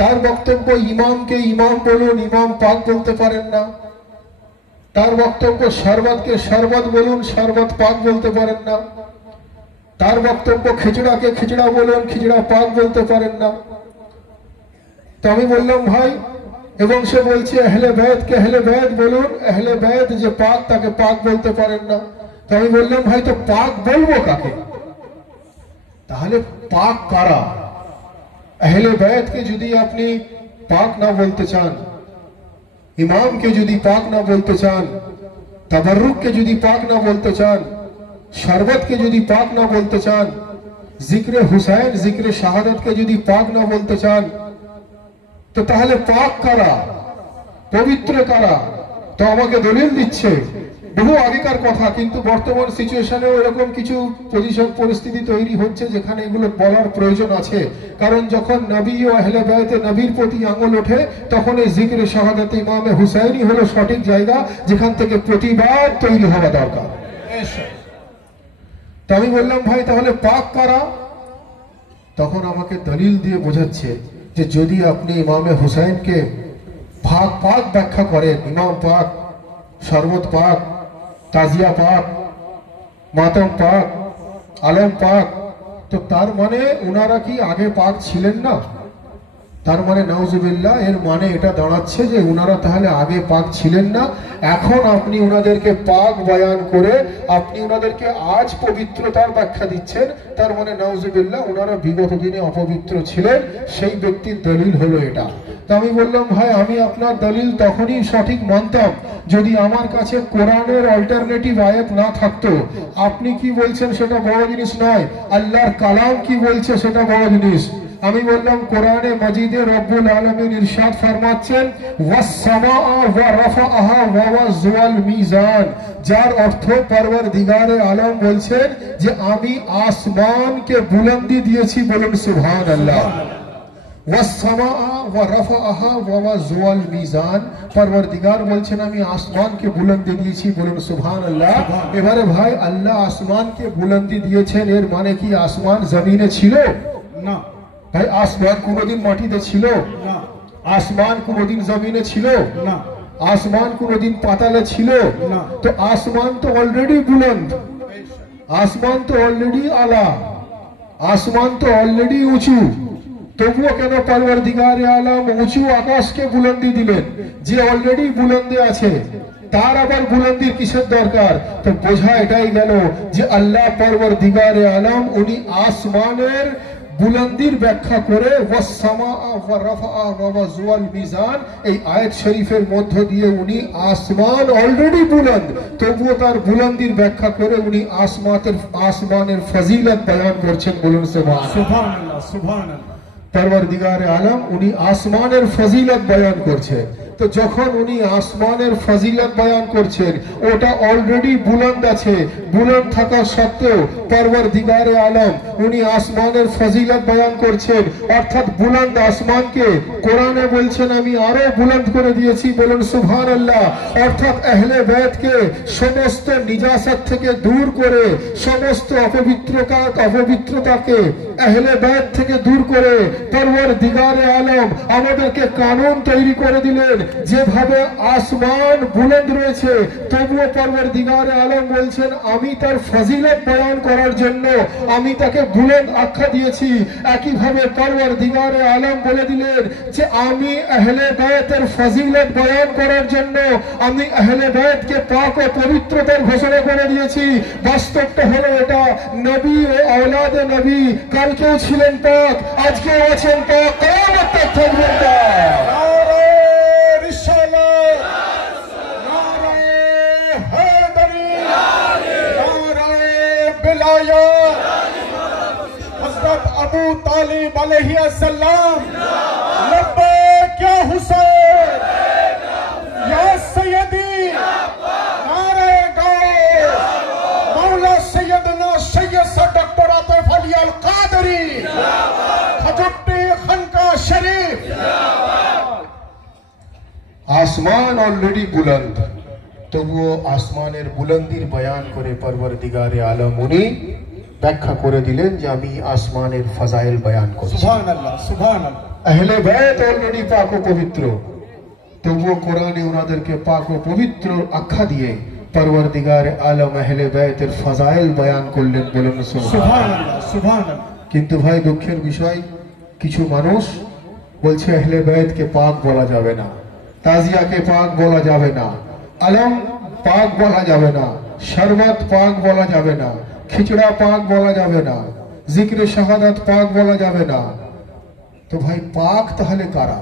তার বক্তব্য ইমামকে ইমাম বলুন, ইমাম পাক বলতে পারেন না। তার বক্তব্য শরবতকে শরবত বলুন, শরবত পাক বলতে পারেন না। তার বক্তব্য খিচড়াকে খিচড়া বলুন, খিচড়া পাক বলতে পারেন না। তো আমি বললাম ভাই, এবং সে বলছে আহলে বাইতকে আহলে বাইত বলুন, আহলে বাইত যে পাক তাকে পাক বলতে পারেন না। তো আমি বললাম ভাই, তো পাক বলবো কাকে? তাহলে পাক কারা? আহলে বাইতকে যদি আপনি পাক না বলতে চান, ইমামকে যদি পাক না বলতে চান, তাবাররুককে যদি পাক না বলতে চান, শরবতকে যদি পাক না বলতে চান, জিক্রে হুসাইন জিক্রে শাহাদাতকে যদি পাক না বলতে চান, তো তাহলে পাক কারা, পবিত্র কারা? তো আমাকে দলিল দিচ্ছে বহু আগেকার কথা, কিন্তু বর্তমান সিচুয়েশনেও এরকম কিছু পরিস্থিতি তৈরি হচ্ছে যেখানে এগুলো বলার প্রয়োজন আছে। কারণ যখন নবী ও আহলে বাইতে নবীর প্রতি আঙুল ওঠে, তখন এই জিক্রে শাহাদাত ইমামে হুসাইনি হলো সঠিক জায়গা যেখান থেকে প্রতিবাদ তৈরি হওয়া দরকার। তো আমি বললাম ভাই, তাহলে পাক কারা? তখন আমাকে দলিল দিয়ে বোঝাচ্ছে যে যদি আপনি ইমামে হুসাইনকে পাক ব্যাখ্যা করেন, ইমাম পাক, শরবত পাক, তাজিয়া পাক, মাতম পাক, আলম পাক, তো তার মানে ওনারা কি আগে পাক ছিলেন না? তার মানে নাউজুবিল্লাহ, এর মানে এটা দাঁড়াচ্ছে যে ওনারা তাহলে আগে পাক ছিলেন না। এখন আপনি ওনাদেরকে পাক বয়ান করে আপনি ওনাদেরকে আজ পবিত্রতার ব্যাখ্যা দিচ্ছেন, তার মানে নাউজুবিল্লাহ ওনারা বিগত দিনে অপবিত্র ছিলেন, সেই ব্যক্তির দলিল হলো এটা। তো আমি বললাম ভাই, আমি আপনার দলিল তখনই সঠিক মানতাম যদি আমার কাছে কোরআনের অল্টারনেটিভ আয়াত না থাকতো। আপনি কি বলছেন সেটা বড় জিনিস নয়, আল্লাহর কালাম কি বলছে সেটা বড় জিনিস। আমি বললাম কোরআনে মাজিদে রব্বুল আলামিন ইরশাদ ফরমাচ্ছেন ওয়াস-সামাআ ওয়া রাফাআহা ওয়া ওয়াযআল মিজান, যার অর্থ পরওয়ারদিগারে আলম বলছেন যে আমি আসমানকে বুলন্দি দিয়েছি, বলুন সুবহানাল্লাহ। ওয়াস-সামাআ ওয়া রাফাআহা ওয়া ওয়াযআল মিজান, পরওয়ারদিগার বলছেন আমি আসমানকে বুলন্দি দিয়েছি, বলুন সুবহানাল্লাহ। এবারে ভাই, আল্লাহ আসমানকে বুলন্দি দিয়েছেন, এর মানে কি আসমান জমিনে ছিল? না ভাই, আসমান কোনদিন মাটিতে ছিল না, আসমান কোনদিন জমিনে ছিল না, আসমান কোনদিন পাতালে ছিল না। তো আসমান তো অলরেডি বুলন্দ, আসমান তো অলরেডি আলা, আসমান তো অলরেডি উঁচু, তবুও কেন পরওয়ারদিগারে আলম উঁচু আকাশকে বুলন্দি দিলেন? যে অলরেডি বুলন্দে আছে তার আবার বুলন্দির কিসের দরকার? তো বোঝা এটাই গেল যে আল্লাহ পরওয়ারদিগারে আলম উনি আসমানের বুলন্দির ব্যাখ্যা করে ওয়াস-সামাআ ওয়া রাফাআ ওয়া ওয়াযআল মিজান, এই আয়াত শরীফের মধ্য দিয়ে উনি আসমান অলরেডি বুলন্দ, তবুও তার বুলন্দির ব্যাখ্যা করে উনি আসমানের ফজিলত বয়ান করছেন, বলুন সুবহানাল্লাহ সুবহানাল্লাহ। পরওয়ারদিগারে আলম উনি আসমানের ফজিলত বয়ান করছেন। তো যখন উনি আসমানের ফজিলত বয়ান করছেন, ওটা অলরেডি বুলন্দ আছে, বুলন্দ থাকা সত্ত্বেও পরওয়ারদিগারে আলম উনি আসমানের ফজিলত বয়ান করছেন, অর্থাৎ বুলন্দ আসমানকে কোরআনে বলছেন আমি আরো বুলন্দ করে দিয়েছি, বলুন সুবহানাল্লাহ। অর্থাৎ আহলে বাইতকে সমস্ত নিজাসাত থেকে দূর করে, সমস্ত অপবিত্রতাকে আহলে বাইত থেকে দূর করে পরওয়ারদিগারে আলম আমাদেরকে কানুন তৈরি করে দিলেন। যেভাবে আসমান বুলন্দ রয়েছে, তবুও পরওয়ারদিগারে আলম বলছেন আমি তার ফজিলত বয়ান করার জন্য আমি তাকে বুলন্দ আখ্যা দিয়েছি। একইভাবে পরওয়ারদিগারে আলম বলে দিলেন যে আমি আহলে বাইতের ফজিলত বয়ান করার জন্য আমি আহলে বাইতকে পাক ও পবিত্রতার ঘোষণা করে দিয়েছি। বাস্তবটা হলো এটা, নবী ও আওলাদে নবী কালকেও ছিলেন পাক, আজকেও আছেন পাক, কিয়ামত তক থাকবেন পাক। নারে রিসালাত, নারে হায়দারি, নারে বিলায়াত, अबू तालिब अलैहिस्सलाम, लब्बैक या हुसैन, या सैयदी, नारे गाओ, मौला सैयदना सैयद सर डॉक्टर आतिफ अली अल कादरी, खजुट्टी खनका शरीफ। आसमान ऑलरेडी बुलंद, तो वो आसमानेर बुलंदीर बयान करे परवरदिगारे आलम उनी ব্যাখ্যা করে দিলেন যে আমি আসমানের ফাজাইল বয়ান করছি। সুবহানাল্লাহ, সুবহানাল্লাহ। আহলে বাইত অলরেডি পাক ও পবিত্র, তবুও কোরআনে ওনাদেরকে পাক ও পবিত্র আখ্যা দিয়ে পরওয়ারদিগারে আলম আহলে বাইতের ফাজাইল বয়ান করলেন। বলেন সুবহানাল্লাহ, সুবহানাল্লাহ। কিন্তু ভাই দুঃখের বিষয়, কিছু মানুষ বলছে আহলে বাইতকে পাক বলা যাবে না, তাজিয়াকে পাক বলা যাবে না, আলম পাক বলা যাবে না, শরবত পাক বলা যাবে না, খিচড়া পাক বলা যাবে না, জিক্রে শাহাদাত পাক বলা যাবে না। তো ভাই পাক তাহলে কারা?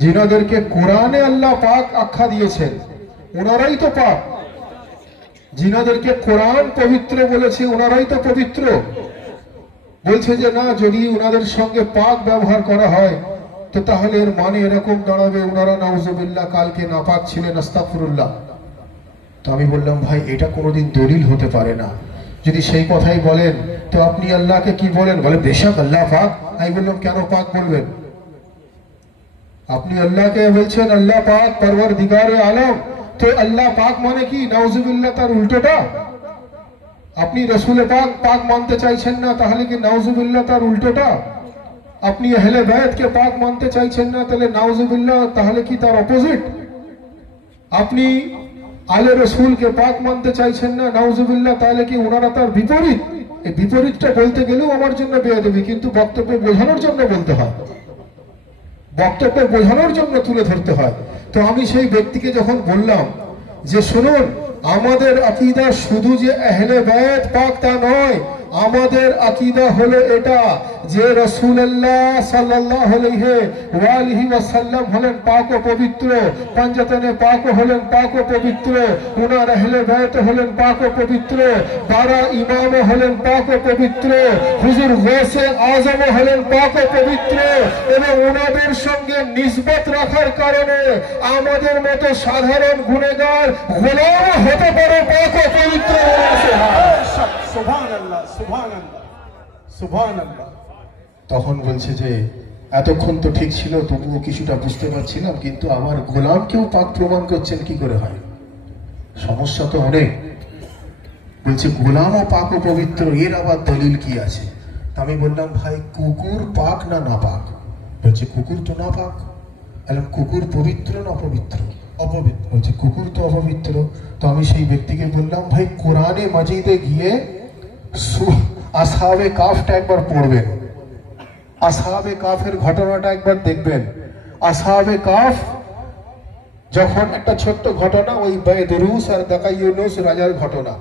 যিনাদেরকে কোরআনে আল্লাহ পাক আখ্যা দিয়েছেন ওনারাই তো পাক। যিনাদেরকে কোরআন পবিত্র বলেছে ওনারাই তো পবিত্র। বলছে যে না, যদি ওনাদের সঙ্গে পাক ব্যবহার করা হয় তো তাহলে এর মানে এরকম দাঁড়াবে ওনারা নাউজুবিল্লাহ কালকে নাপাক ছিলেন, আস্তাগফিরুল্লাহ। তো আমি বললাম ভাই এটা কোনোদিন দলিল হতে পারে না। যদি সেই কথাই বলেন তো আপনি আল্লাহকে কি বলেন? বলে বেশক আল্লাহ পাক। আমি বললাম কেন পাক বলবেন? আপনি আল্লাহকে বলছেন আল্লাহ পাক পরওয়ারদিগারে আলম, তো আল্লাহ পাক মানে কি নাউজুবিল্লাহ তার উল্টোটা? আপনি রসুল পাক পাক মানতে চাইছেন না, তাহলে কি নাউজুবিল্লাহ তার উল্টোটা? আপনি আহলে বাইতকে পাক মানতে চাইছেন না, তাহলে নাউজুবিল্লাহ তাহলে কি তার অপোজিট? আপনি আলে রসুলকে পাক মানতে চাইছেন না, নাউজুবিল্লাহ তাহলে কি ওনারা তার বিপরীত? এই বিপরীতটা বলতে গেলেও আমার জন্য বেয়াদবি, কিন্তু বক্তব্য বোঝানোর জন্য বলতে হয়, বক্তব্য বোঝানোর জন্য তুলে ধরতে হয়। তো আমি সেই ব্যক্তিকে যখন বললাম যে শুনুন, আমাদের আকীদা শুধু যে আহলে বাইত পাক তা নয়, আমাদের আকীদা হলো এটা যে রাসূলুল্লাহ সাল্লাল্লাহু আলাইহি ওয়াসাল্লাম হলেন পাক ও পবিত্র, পাঞ্জাতনে পাক হলেন পাক ও পবিত্র, ওনার আহলে বাইত হলেন পাক ও পবিত্র, 12 ইমাম হলেন পাক ও পবিত্র, হুজুর গৌসে আজম হলেন পাক ও পবিত্র, এবং ওনাদের সঙ্গে নিসবত রাখার কারণে আমাদের মতো সাধারণ গুনাহগার গোলাম হতে পারে পাক ও পবিত্র। সুবহানাল্লাহ, সুবহানাল্লাহ, সুবহানাল্লাহ। তখন বলছে যে এতক্ষণ তো ঠিক ছিল, তবুও কিছুটা বুঝতে পারছিলাম, কিন্তু আমার গোলামকেও পাক প্রমাণ করছেন কি করে হয়? সমস্যা তো অনেক। বলছে গোলামও পাক ও পবিত্র, এর আবার দলিল কি আছে? আমি বললাম ভাই কুকুর পাক না না পাক? বলছে কুকুর তো না পাক। বললাম কুকুর পবিত্র না অপবিত্র? অপবিত্র। বলছে কুকুর তো অপবিত্র। তো আমি সেই ব্যক্তিকে বললাম ভাই কোরআনে মাজিদে গিয়ে আসহাবে কাফটা একবার পড়বেন, আসহাবে কাফের ঘটনাটা একবার দেখবেন। আসহাবে কাফ যখন একটা ছোট্ট ঘটনা, ওই বাইদরুস আর দাকাইয়ুনুস রাজার ঘটনা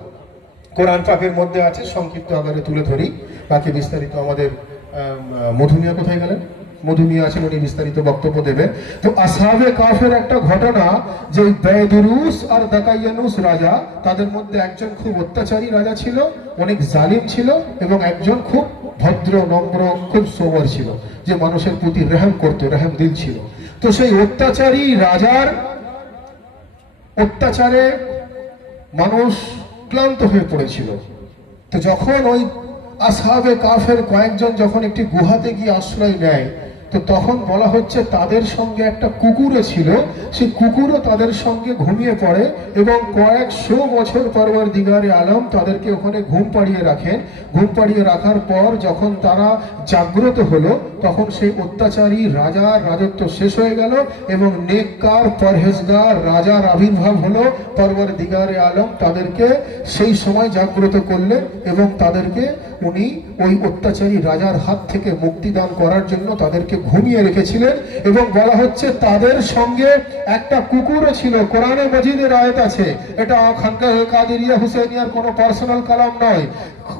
কোরআন পাকের মধ্যে আছে, সংক্ষিপ্ত আকারে তুলে ধরি, বাকি বিস্তারিত আমাদের মধুমিয়া কোথায় গেলেন? মধুমিয়া আছেন, উনি বিস্তারিত বক্তব্য দেবেন। তো আসহাবে কাফের একটা ঘটনা, যে বাইদরুস আর দাকাইয়ুনুস রাজা, তাদের মধ্যে একজন খুব অত্যাচারী রাজা ছিল, অনেক জালিম ছিল, এবং একজন খুব ভদ্র নম্র খুব সোবার ছিল, যে মানুষের প্রতি রহম করতো, রহম দিল ছিল। তো সেই অত্যাচারী রাজার অত্যাচারে মানুষ ক্লান্ত হয়ে পড়েছিল। তো যখন ওই আসহাবে কাফের কয়েকজন যখন একটি গুহাতে গিয়ে আশ্রয় নেয়, তো তখন বলা হচ্ছে তাদের সঙ্গে একটা কুকুরও ছিল, সেই কুকুরও তাদের সঙ্গে ঘুমিয়ে পড়ে, এবং কয়েকশো বছর পরওয়ারদিগারে আলম তাদেরকে ওখানে ঘুম পাড়িয়ে রাখেন। ঘুম পাড়িয়ে রাখার পর যখন তারা জাগ্রত হলো, তখন সেই অত্যাচারী রাজার রাজত্ব শেষ হয়ে গেল, এবং নেককার পরহেজগার রাজার আবির্ভাব হলো। পরওয়ারদিগারে আলম তাদেরকে সেই সময় জাগ্রত করলেন, এবং তাদেরকে উনি ওই অত্যাচারী রাজার হাত থেকে মুক্তিদান করার জন্য তাদেরকে ঘুমিয়ে রেখেছিলেন। এবং বলা হচ্ছে তাদের সঙ্গে একটা কুকুরও ছিল। কোরআনে মাজিদের আয়াত আছে, এটা খানকাহ কাদেরিয়া হুসাইনিয়ার কোনো পার্সোনাল কালাম নয়।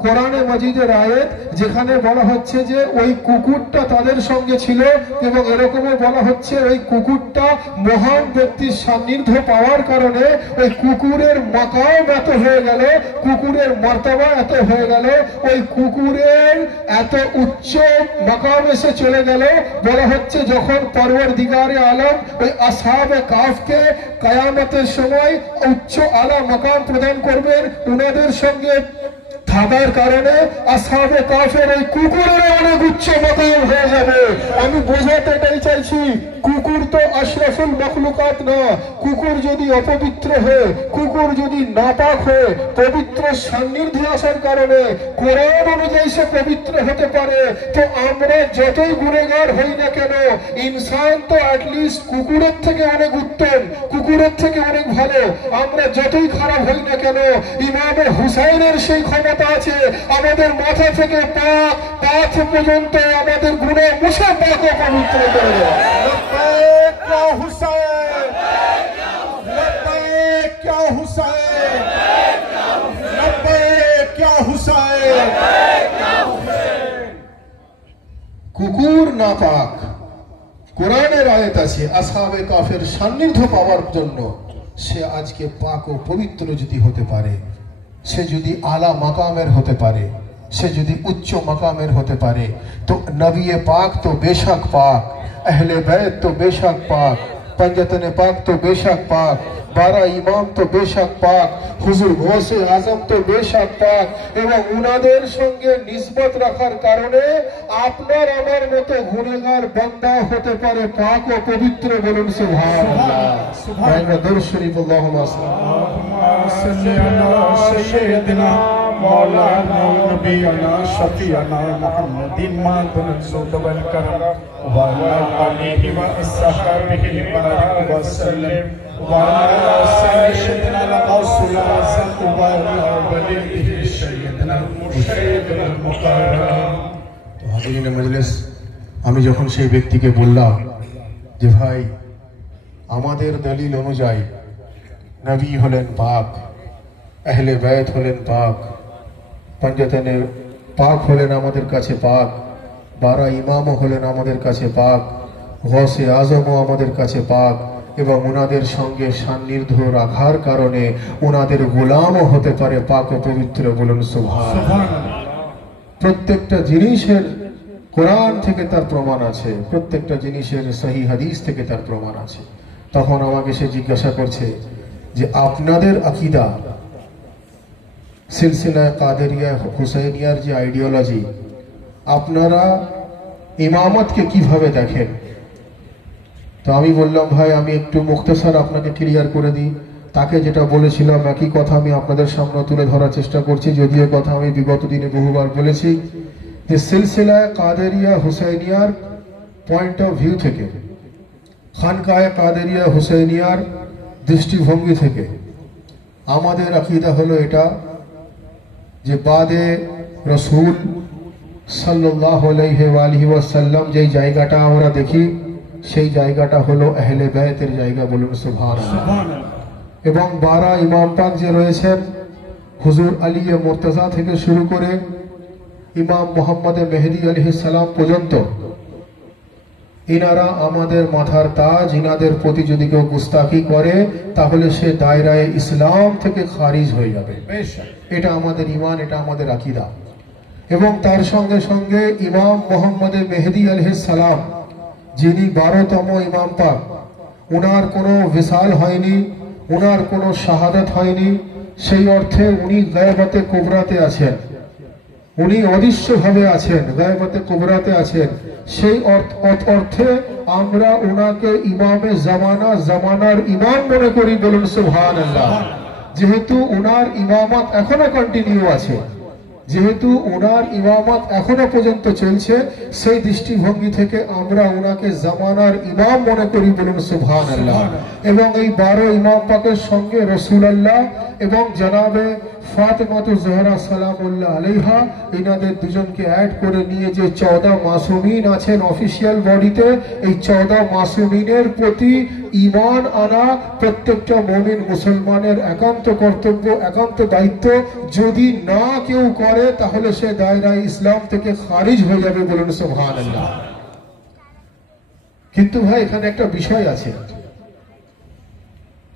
কোরআনে মাজিদের আয়াত যেখানে বলা হচ্ছে যে ওই কুকুরটা তাদের সঙ্গে ছিল, এবং এরকমও বলা হচ্ছে ওই কুকুরটা মহান ব্যক্তির সান্নিধ্য পাওয়ার কারণে ওই কুকুরের মাকাম এত হয়ে গেল, কুকুরের মর্তবা এত হয়ে গেল, ওই কুকুরের এত উচ্চ মাকাম এসে চলে গেল। বলা হচ্ছে যখন পরওয়ারদিগারে আলম ওই আসহাবে কাফকে কিয়ামতের সময় উচ্চ আলা মাকাম প্রদান করবেন, উনাদের সঙ্গে থাকার কারণে আসহাবে কাফের এই কুকুরের অনেক উচ্চ মাকাম হয়ে যাবে। আমি বোঝাতে এটাই চাইছি, কুকুর তো আশরাফুল মখলুকাত না। কুকুর যদি অপবিত্র হয়ে, কুকুর যদি নাপাক হয়ে পবিত্র সান্নিধ্যে আসার কারণে কোরআন অনুযায়ী সে পবিত্র হতে পারে, তো আমরা যতই গুনেগার হই না কেন, ইনসান তো অ্যাটলিস্ট কুকুরের থেকে অনেক উত্তম, কুকুরের থেকে অনেক ভালো। আমরা যতই খারাপ হই না কেন, ইমামে হুসাইনের সেই ক্ষমতা আছে আমাদের মাথা থেকে পা পর্যন্ত আমাদের গুনাহ মুছে পাক ও পবিত্র করে দেওয়া। लब्बैक या हुसैन, लब्बैक या हुसैन, लब्बैक या हुसैन। কুকুর নাপাক, কোরআনের আয়াত আছে আসহাবে কাফের সান্নিধ্য পাওয়ার জন্য সে আজকে পাক ও পবিত্র যদি হতে পারে, সে যদি আলা মাকামের হতে পারে, সে যদি উচ্চ মাকামের হতে পারে, তো নবী পাক তো বেশক পাক, अहले बैत तो बेशक पाक, पंजतने पाक तो बेशक पाक, 12 ইমাম তো বেশক পাক, হুজুর গৌসে আজম তো বেশক পাক, এবং উনাদের সঙ্গে নিসবত রাখার কারণে আপনার আমার মতো গুনাহগার বান্দা হতে পারে পাক ও পবিত্র। বলুন সুবহানাল্লাহ। সুবহানাল্লাহ। দরুদ শরীফ আল্লাহুম্মা सल्ली अला सय्यिदिना मौलाना नबीना शफीअना मुहम्मदिन मादन ज़ुद वल करम व अला आलिहि व अस्हाबिहि बारिक व सल्लम व अला सय्यिदिना गौसुल आज़म व अला वलिहि सय्यिदिना मुर्शिदना मुकर्रम। তো হাজিরিনে মজলিস, আমি যখন সেই ব্যক্তিকে বললাম যে ভাই আমাদের দলিল অনুযায়ী নবী হলেন পাক, আহলে বাইত হলেন পাক, পঞ্জতনে পাক হলেন আমাদের কাছে পাক, 12 ইমামও হলেন আমাদের কাছে পাক, গৌসে আজমও আমাদের কাছে পাক, এবং ওনাদের সঙ্গে সান্নিধ্য রাখার কারণে ওনাদের গোলামও হতে পারে পাক ও পবিত্র। বলুন সুবহানাল্লাহ। প্রত্যেকটা জিনিসের কোরআন থেকে তার প্রমাণ আছে, প্রত্যেকটা জিনিসের সহি হাদিস থেকে তার প্রমাণ আছে। তখন আমাকে সে জিজ্ঞাসা করছে যে আপনাদের আকীদা সিলসিলা কাদেরিয়া হুসাইনিয়ার যে আইডিওলজি, আপনারা ইমামতকে কিভাবে দেখেন? তো আমি বললাম ভাই আমি একটু মুখতাসার আপনাকে ক্লিয়ার করে দিই। তাকে যেটা বলেছিলাম একই কথা আমি আপনাদের সামনে তুলে ধরার চেষ্টা করছি, যদিও কথা আমি বিগত দিনে বহুবার বলেছি যে সিলসিলা কাদেরিয়া হুসাইনিয়ার পয়েন্ট অফ ভিউ থেকে, খানকায়ে কাদেরিয়া হুসাইনিয়ার দৃষ্টিভঙ্গি থেকে আমাদের আকীদা হলো এটা যে বাদে রাসূল সাল্লাল্লাহু আলাইহি ওয়াসাল্লাম যেই জায়গাটা আমরা দেখি সেই জায়গাটা হলো আহলে বাইতের জায়গা। বলুন সুবহানাল্লাহ। এবং 12 ইমাম পাক যে রয়েছেন, হুজুর আলী মুর্তজা থেকে শুরু করে ইমাম মুহাম্মদ মেহেদী আলাইহিস সালাম পর্যন্ত, ইনারা আমাদের মাথার তাজ। ইনাদের প্রতি যদি কেউ গুস্তাখি করে তাহলে সে দায়রায়ে ইসলাম থেকে খারিজ হয়ে যাবে। এটা আমাদের ঈমান, এটা আমাদের আকীদা। এবং তার সঙ্গে সঙ্গে ইমাম মুহাম্মদ মেহেদী আলাইহিস সালাম যিনি 12তম ইমাম পাক, উনার কোনো বিসাল হয়নি, উনার কোনো শাহাদাত হয়নি, সেই অর্থে উনি গায়বাতে কুবরাতে আছেন, উনি অদৃশ্যভাবে আছেন, গায়বাতে কুবরাতে আছেন। সেই অর্থে আমরা উনাকে ইমামে জামানার ইমাম মনে করি। বলুন সুবহানাল্লাহ। যেহেতু উনার ইমামত এখনো কন্টিনিউ আছে, যেহেতু ওনার ইমামত এখনো পর্যন্ত চলছে, সেই দৃষ্টিভঙ্গি থেকে আমরা ওনাকে জামানার ইমাম মনে করি। বলুন সুবহানাল্লাহ। এবং এই 12 ইমাম পাকের সঙ্গে রাসূলুল্লাহ এবং জনাবে ফাতেমাতু জোহরা সালামুল্লাহ আলাইহা, ইনাদের দুজনকে অ্যাড করে নিয়ে যে 14 মাসুমিন আছেন অফিসিয়াল বডিতে, এই 14 মাসুমিনের প্রতি ঈমান আনা প্রত্যেকটা মুমিন মুসলমানের একান্ত কর্তব্য, একান্ত দায়িত্ব। যদি না কেউ করে তাহলে সে দায়রা ইসলাম থেকে খারিজ হয়ে যাবে, বলুন সুবহানাল্লাহ। কিন্তু ভাই এখানে একটা বিষয় আছে।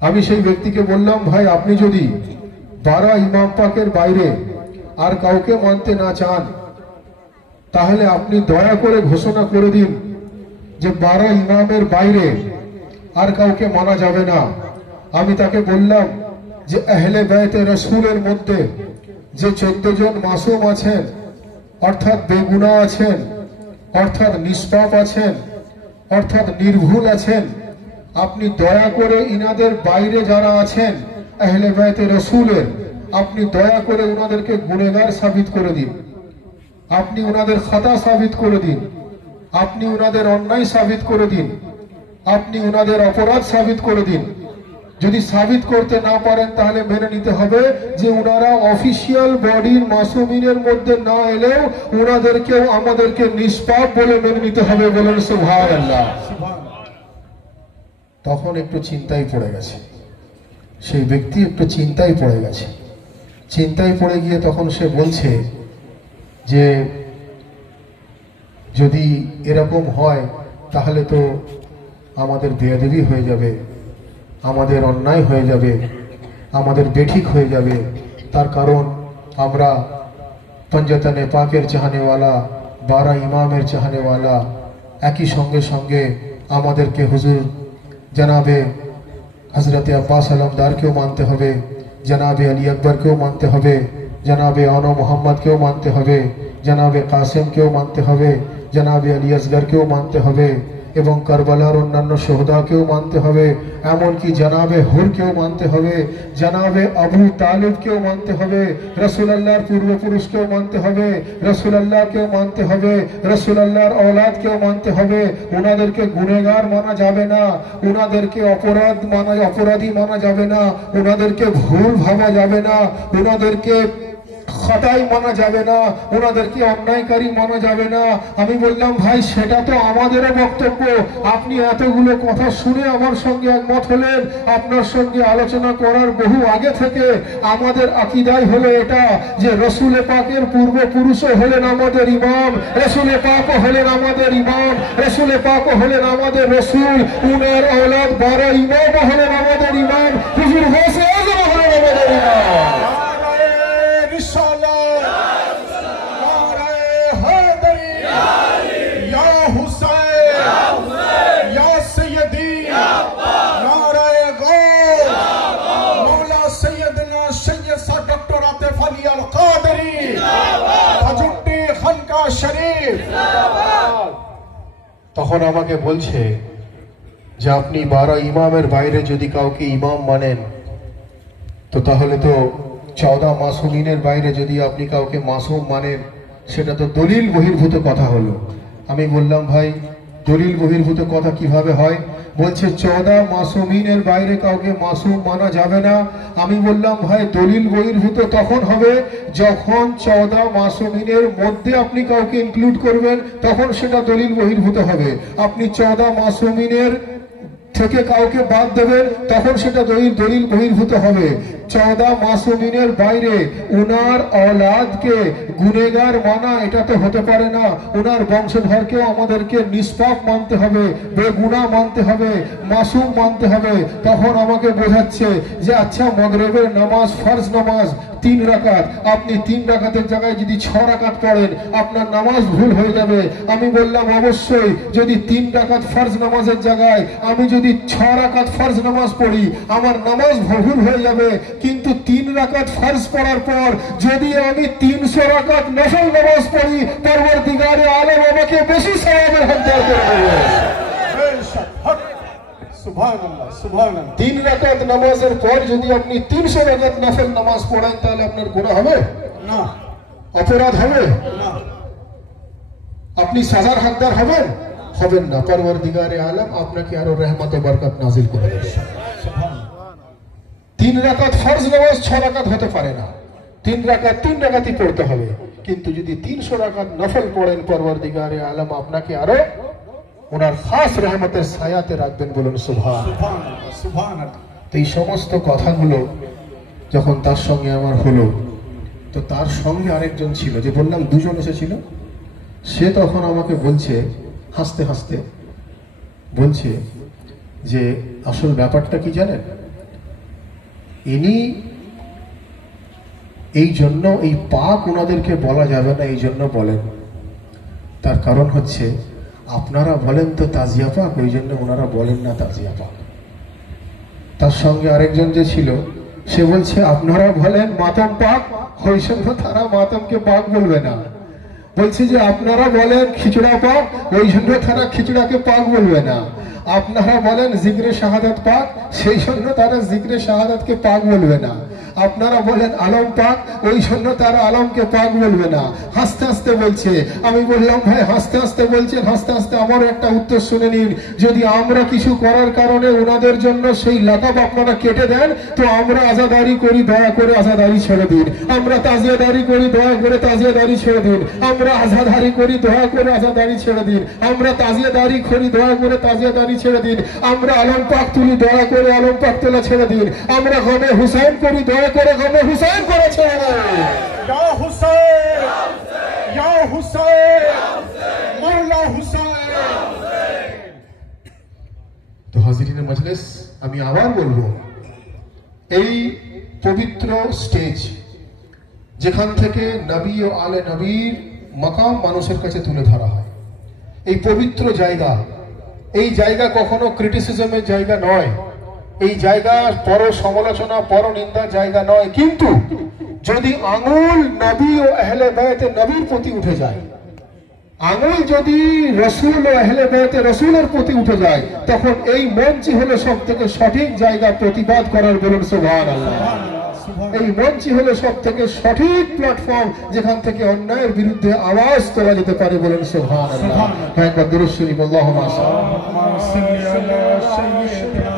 আমি সেই ব্যক্তিকে বললাম, ভাই আপনি যদি 12 ইমাম পাকের বাইরে আর কাউকে মানতে না চান তাহলে আপনি দয়া করে ঘোষণা করে দিন যে 12 ইমামের বাইরে আর কাউকে মানা যাবে না। আমি তাকে বললাম যে আহলে বাইতে রাসূলের মধ্যে যে 14 জন মাসুম আছেন, অর্থাৎ বেগুনাহ আছেন, অর্থাৎ নিষ্পাপ আছেন, অর্থাৎ নির্ভুল আছেন, আপনি দয়া করে ইনাদের বাইরে যারা আছেন আহলে বাইতে রাসূলের, আপনি দয়া করে ওনাদেরকে গুনাহগার সাবিত করে দিন, আপনি ওনাদের খাতা সাবিত করে দিন, আপনি ওনাদের অন্যায় সাবিত করে দিন, আপনি ওনাদের অপরাধ সাবিত করে দিন। যদি সাবিত করতে না পারেন তাহলে মেনে নিতে হবে যে ওনারা অফিসিয়াল বডির মাসুমিনের মধ্যে না এলেও ওনাদেরকেও আমাদেরকে নিষ্পাপ বলে মেনে নিতে হবে, বলেন সুবহানাল্লাহ। তখন একটু চিন্তায় পড়ে গেছে, সেই ব্যক্তি একটু চিন্তায় পড়ে গেছে। চিন্তায় পড়ে গিয়ে তখন সে বলছে যে যদি এরকম হয় তাহলে তো আমাদের বেয়াদবি হয়ে যাবে, আমাদের অন্যায় হয়ে যাবে, আমাদের বেঠিক হয়ে যাবে। তার কারণ আমরা পঞ্জতনে পাকের চাহনেওয়ালা, 12 ইমামের চাহনেওয়ালা, একই সঙ্গে সঙ্গে আমাদেরকে হুজুর জনাবে হজরতে আব্বাস আলমদারকেও মানতে হবে, জনাবে আলী আকবরকেও মানতে হবে, জনাবে আনো মোহাম্মদকেও মানতে হবে, জনাবে কাসেমকেও মানতে হবে, জনাবে আলী আসগরকেও মানতে হবে এবং কারবালার অন্যান্য শহীদাকেও মানতে হবে, এমনকি জনাবে হুরকেও মানতে হবে, জনাবে আবু তালিবকেও মানতে হবে, রাসূলুল্লাহর পূর্বপুরুষকেও মানতে হবে, রাসূলুল্লাহকেও মানতে হবে, রাসূলুল্লাহর औलादকেও মানতে হবে। ওনাদেরকে গুনাহগার মানা যাবে না, ওনাদেরকে অপরাধী মানা যাবে না, ওনাদেরকে ভুল ভাবা যাবে না, ওনাদেরকে খাতাই মানা যাবে না, ওনাদেরকে অন্যায়কারী মানা যাবে না। আমি বললাম, ভাই সেটা তো আমাদেরও বক্তব্য, আপনি এতগুলো কথা শুনে আমার সঙ্গে একমত হলেন, আপনার সঙ্গে আলোচনা করার বহু আগে থেকে আমাদের আকীদাই হলো এটা যে রসুলে পাকের পূর্বপুরুষও হলেন আমাদের ইমাম, রসুলে পাকও হলেন আমাদের ইমাম, রসুলে পাকও হলেন আমাদের রসুল, উনার औलाद 12 ইমামও হলেন আমাদের ইমাম, হুজুর গৌসে আজম হলেন আমাদের ইমাম। তখন আমাকে বলছে যে আপনি 12 ইমামের বাইরে যদি কাউকে ইমাম মানেন তো তাহলে তো 14 মাসুমিনের বাইরে যদি আপনি কাউকে মাসুম মানেন সেটা তো দলিল বহির্ভূত কথা হলো। আমি বললাম, ভাই দলিল বহির্ভূত কথা কিভাবে হয়? বলছে 14 মাসুমিনের বাইরে কাউকে মাসুম মানা যাবে না। আমি বললাম, ভাই দলিল বহির্ভূত তখন হবে যখন 14 মাসুমিনের মধ্যে আপনি কাউকে ইনক্লুড করবেন, তখন সেটা দলিল বহির্ভূত হবে। আপনি 14 মাসুমিনের থেকে কাউকে বাদ দেবেন তখন সেটা দলিল বহির্ভূত হবে। 14 মাসুমিনের বাইরে উনার औलादকে গুনাহগার মানা এটা তো হতে পারে না। উনার বংশধরকেও আমাদেরকে নিষ্পাপ মানতে হবে, বেগুনাহ মানতে হবে, মাসুম মানতে হবে। তখন আমাকে বোঝাচ্ছে যে আচ্ছা মাগরিবের নামাজ ফরজ নামাজ 3 রাকাত, আপনি 3 রাকাতের জায়গায় যদি 6 রাকাত পড়েন আপনার নামাজ ভুল হয়ে যাবে। আমি বললাম অবশ্যই, যদি 3 রাকাত ফরজ নামাজের জায়গায় আমি যদি 6 রাকাত ফরজ নামাজ পড়ি আমার নামাজ ভুল হয়ে যাবে, কিন্তু 3 রাকাত ফরজ পড়ার পর যদি আমি 300 রাকাত নফল নামাজ পড়ি পরবর্তীকারে আলম আমাকে বেশি সওয়াবের হকদার করে দেবে। সুবহানাল্লাহ সুবহানাল্লাহ। 3 রাকাত নামাজের পর যদি আপনি 300 রাকাত নফল নামাজ পড়েন তাহলে আপনার গুনাহ হবে না, অপরাধ হবে না, আপনি সাজার হকদার হবেন না। পরবর্তীকারে আলম আপনাকে আরো রহমত ও বরকত নাযিল করে দেবে। সুবহানাল্লাহ। 14 3 রাকাত ফরজ নামাজ 6 রাকাত হতে পারে না, 3 রাকাত 3 রাকাতই পড়তে হবে। কিন্তু যদি 300 রাকাত নফল পড়েন, পরওয়ারদিগারে আলম আপনাকে আরো ওনার খাস রহমতের ছায়াতে রাখবেন, বলুন সুবহানাল্লাহ। সুবহানাল্লাহ। তো এই সমস্ত কথাগুলো যখন তার সঙ্গে আমার হলো, তো তার সঙ্গে আরেকজন ছিল, যে বললাম 2 জন এসেছিল, সে তখন আমাকে বলছে হাসতে হাসতে, বলছে যে আসল ব্যাপারটা কি জানেন, ইনি এই জন্য এই পাক ওনাদেরকে বলা যাবে না, এই জন্য বলেন। তার কারণ হচ্ছে আপনারা বলেন তো তাজিয়া পাক, ওই জন্য ওনারা বলেন না তাজিয়া পাক। তার সঙ্গে আরেকজন যে ছিল, সে বলছে আপনারা বলেন মাতম পাক, ওই জন্য তারা মাতমকে পাক বলবে না। বলছে যে আপনারা বলেন খিচুড়া পাক, ওই জন্য তারা খিচুড়াকে পাক বলবে না। আপনারা বলেন জিক্রে শাহাদাত পাক, সেই জন্য তারা জিক্রে শাহাদাতকে পাক বলবে না। আপনারা বলেন আলম পাক, ওই জন্য তারা আলমকে পাক বলবে না। হাসতে হাসতে বলছে। আমি বললাম ভাই হাসতে হাসতে বলছেন, হাসতে হাসতে আমারও একটা উত্তর শুনে নিন। যদি আমরা কিছু করার কারণে ওনাদের জন্য সেই লাকাব আপনারা কেটে দেন, তো আমরা আজাদারি করি, দয়া করে আজাদারি ছেড়ে দিন। আমরা তাজিয়াদারি করি, দয়া করে তাজিয়াদারি ছেড়ে দিন। আমরা আজাদারি করি, দয়া করে আজাদারি ছেড়ে দিন। আমরা তাজিয়াদারি করি, দয়া করে তাজিয়াদারি ছেড়ে দিন। আমরা আলম পাক তুলি, দয়া করে আলম পাক তোলা ছেড়ে দিন। আমরা গমে হুসাইন করি, দয়া করে গমে হুসাইন করে ছেড়ে দিন। ইয়া হুসাইন, ইয়া হুসাইন, মাওলা হুসাইন। তো হাজিরিনে মজলিস, আমি আবার বলবো, এই পবিত্র স্টেজ যেখান থেকে নবী ও আলে নবীর মাকাম মানুষের কাছে তুলে ধরা হয়, এই পবিত্র জায়গা, এই জায়গা কখনো ক্রিটিসিজমের জায়গা নয়, এই জায়গা পর সমালোচনা, পর নিন্দা জায়গা নয়। কিন্তু যদি আঙুল নবী ও আহলে বায়তে নবীর প্রতি উঠে যায়, আঙুল যদি রসুল ও আহলে বায়তে রসুলের প্রতি উঠে যায়, তখন এই মঞ্চই হলো সব থেকে সঠিক জায়গা প্রতিবাদ করার, বলুন সুবহানাল্লাহ। এই মঞ্চই হলো সব থেকে সঠিক প্ল্যাটফর্ম, যেখান থেকে অন্যায়ের বিরুদ্ধে আওয়াজ তোলা যেতে পারে, বলুন সুবহানাল্লাহ। হ্যাঁ, দুরূদ শরীফ, আল্লাহুম্মা সাল্লি আলা সাইয়্যিদিনা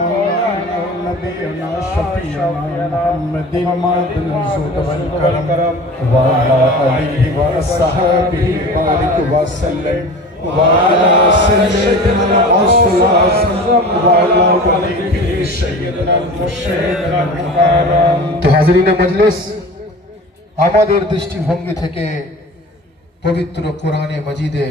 মাওলানা নবিয়িনা শাফিঈনা মুহাম্মাদিন মাদিন যুদ ওয়াল কারম ওয়া আলা আলিহি ওয়া আসহাবিহি বারিক ওয়া সাল্লাম ওয়া আলা সাইয়্যিদিনা রাসূলুল্লাহ ওয়া আলা ওয়ালিহি সাইয়্যিদিনা মুশাইয়িদিনা মুকাররম। তো হাজিরিনে মজলিস, আমাদের দৃষ্টিভঙ্গি থেকে পবিত্র কোরআনে মাজিদে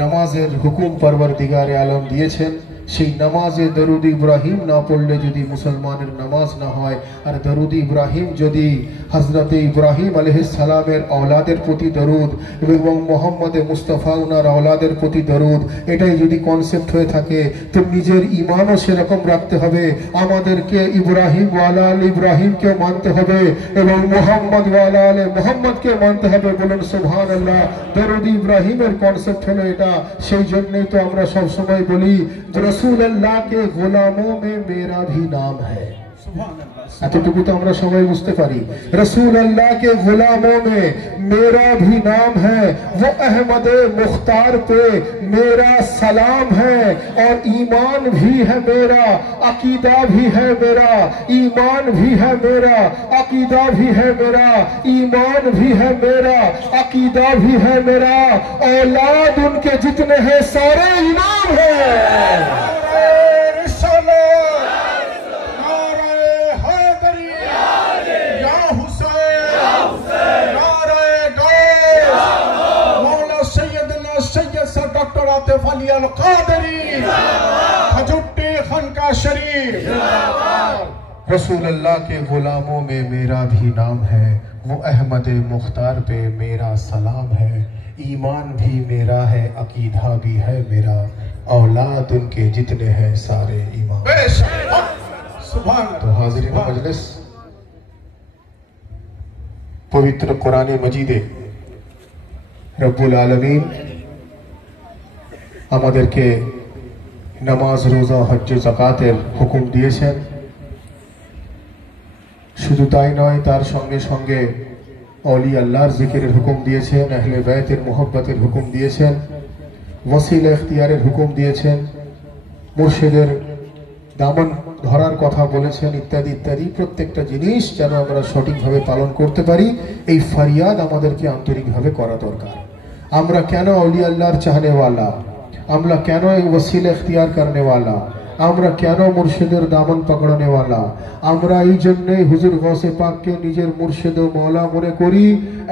নামাজের হুকুম পরওয়ারদিগারে আলম দিয়েছেন। সেই নামাজে দরুদ ইব্রাহিম না পড়লে যদি মুসলমানের নামাজ না হয়, আর দরুদ ইব্রাহিম যদি হযরত ইব্রাহিম আলাইহিস সালামের আওলাদের প্রতি দরুদ এবং মুহাম্মদ মুস্তাফা উনার আওলাদের প্রতি দরুদ, এটাই যদি কনসেপ্ট হয়ে থাকে, তো নিজের ঈমানও সেরকম রাখতে হবে। আমাদেরকে ইব্রাহিম ওয়ালা আল ইব্রাহিমকে মানতে হবে এবং মুহাম্মদ ওয়ালা আল মুহাম্মদকে মানতে হবে, বলুন সুবহানাল্লাহ। দরুদ ইব্রাহিমের কনসেপ্ট হলো এটা। সেই জন্যই তো আমরা সব সময় বলি, रसूल अल्लाह के गुलामों में मेरा भी नाम है। এতটুকু তো আমরা সবাই বুঝতে পারি। रसूल अल्लाह के गुलामों में मेरा भी नाम है, वो अहमद मुख्तार पे मेरा सलाम है। और ईमान भी है मेरा, अकीदा भी है मेरा। ईमान भी है मेरा, अकीदा भी है मेरा। ईमान भी है मेरा, अकीदा भी है मेरा। औलाद उनके जितने हैं सारे इमाम हैं। डॉक्टर आतिफ अली अल कादरी खजुट्टी खानका शरीफ। रसूल अल्लाह के गुलामों में मेरा भी नाम है, वो अहमद मुख्तार पे मेरा सलाम है। ईमान भी मेरा है, अकीदा भी है मेरा। औलाद उनके जितने हैं सारे इमाम। तो हाजिरीन मजलिस, पवित्र कुरान मजीदे रब्बुल आलमीन আমাদেরকে নামাজ, রোজা, হজ্জ, যাকাতের হুকুম দিয়েছেন। শুধু তাই নয়, তার সঙ্গে সঙ্গে অলি আল্লাহর জিকিরের হুকুম দিয়েছেন, আহলে বাইতের মুহাব্বতের হুকুম দিয়েছেন, ওসিলা ইখতিয়ারের হুকুম দিয়েছেন, মুর্শিদের দামন ধরার কথা বলেছেন ইত্যাদি ইত্যাদি, প্রত্যেকটা জিনিস যেন আমরা সঠিকভাবে পালন করতে পারি, এই ফরিয়াদ আমাদেরকে আন্তরিকভাবে করা দরকার। আমরা কেন আউলিয়া আল্লাহর চাহনেওয়ালা, আমরা কেন ওসিলা ইখতিয়ার করনেওয়ালা, আমরা কেন মুর্শিদের দামন পকড়নেওয়ালা, আমরা এই জন্যই হুজুর গৌসে পাককে নিজের মুর্শিদ ও মৌলা মনে করি,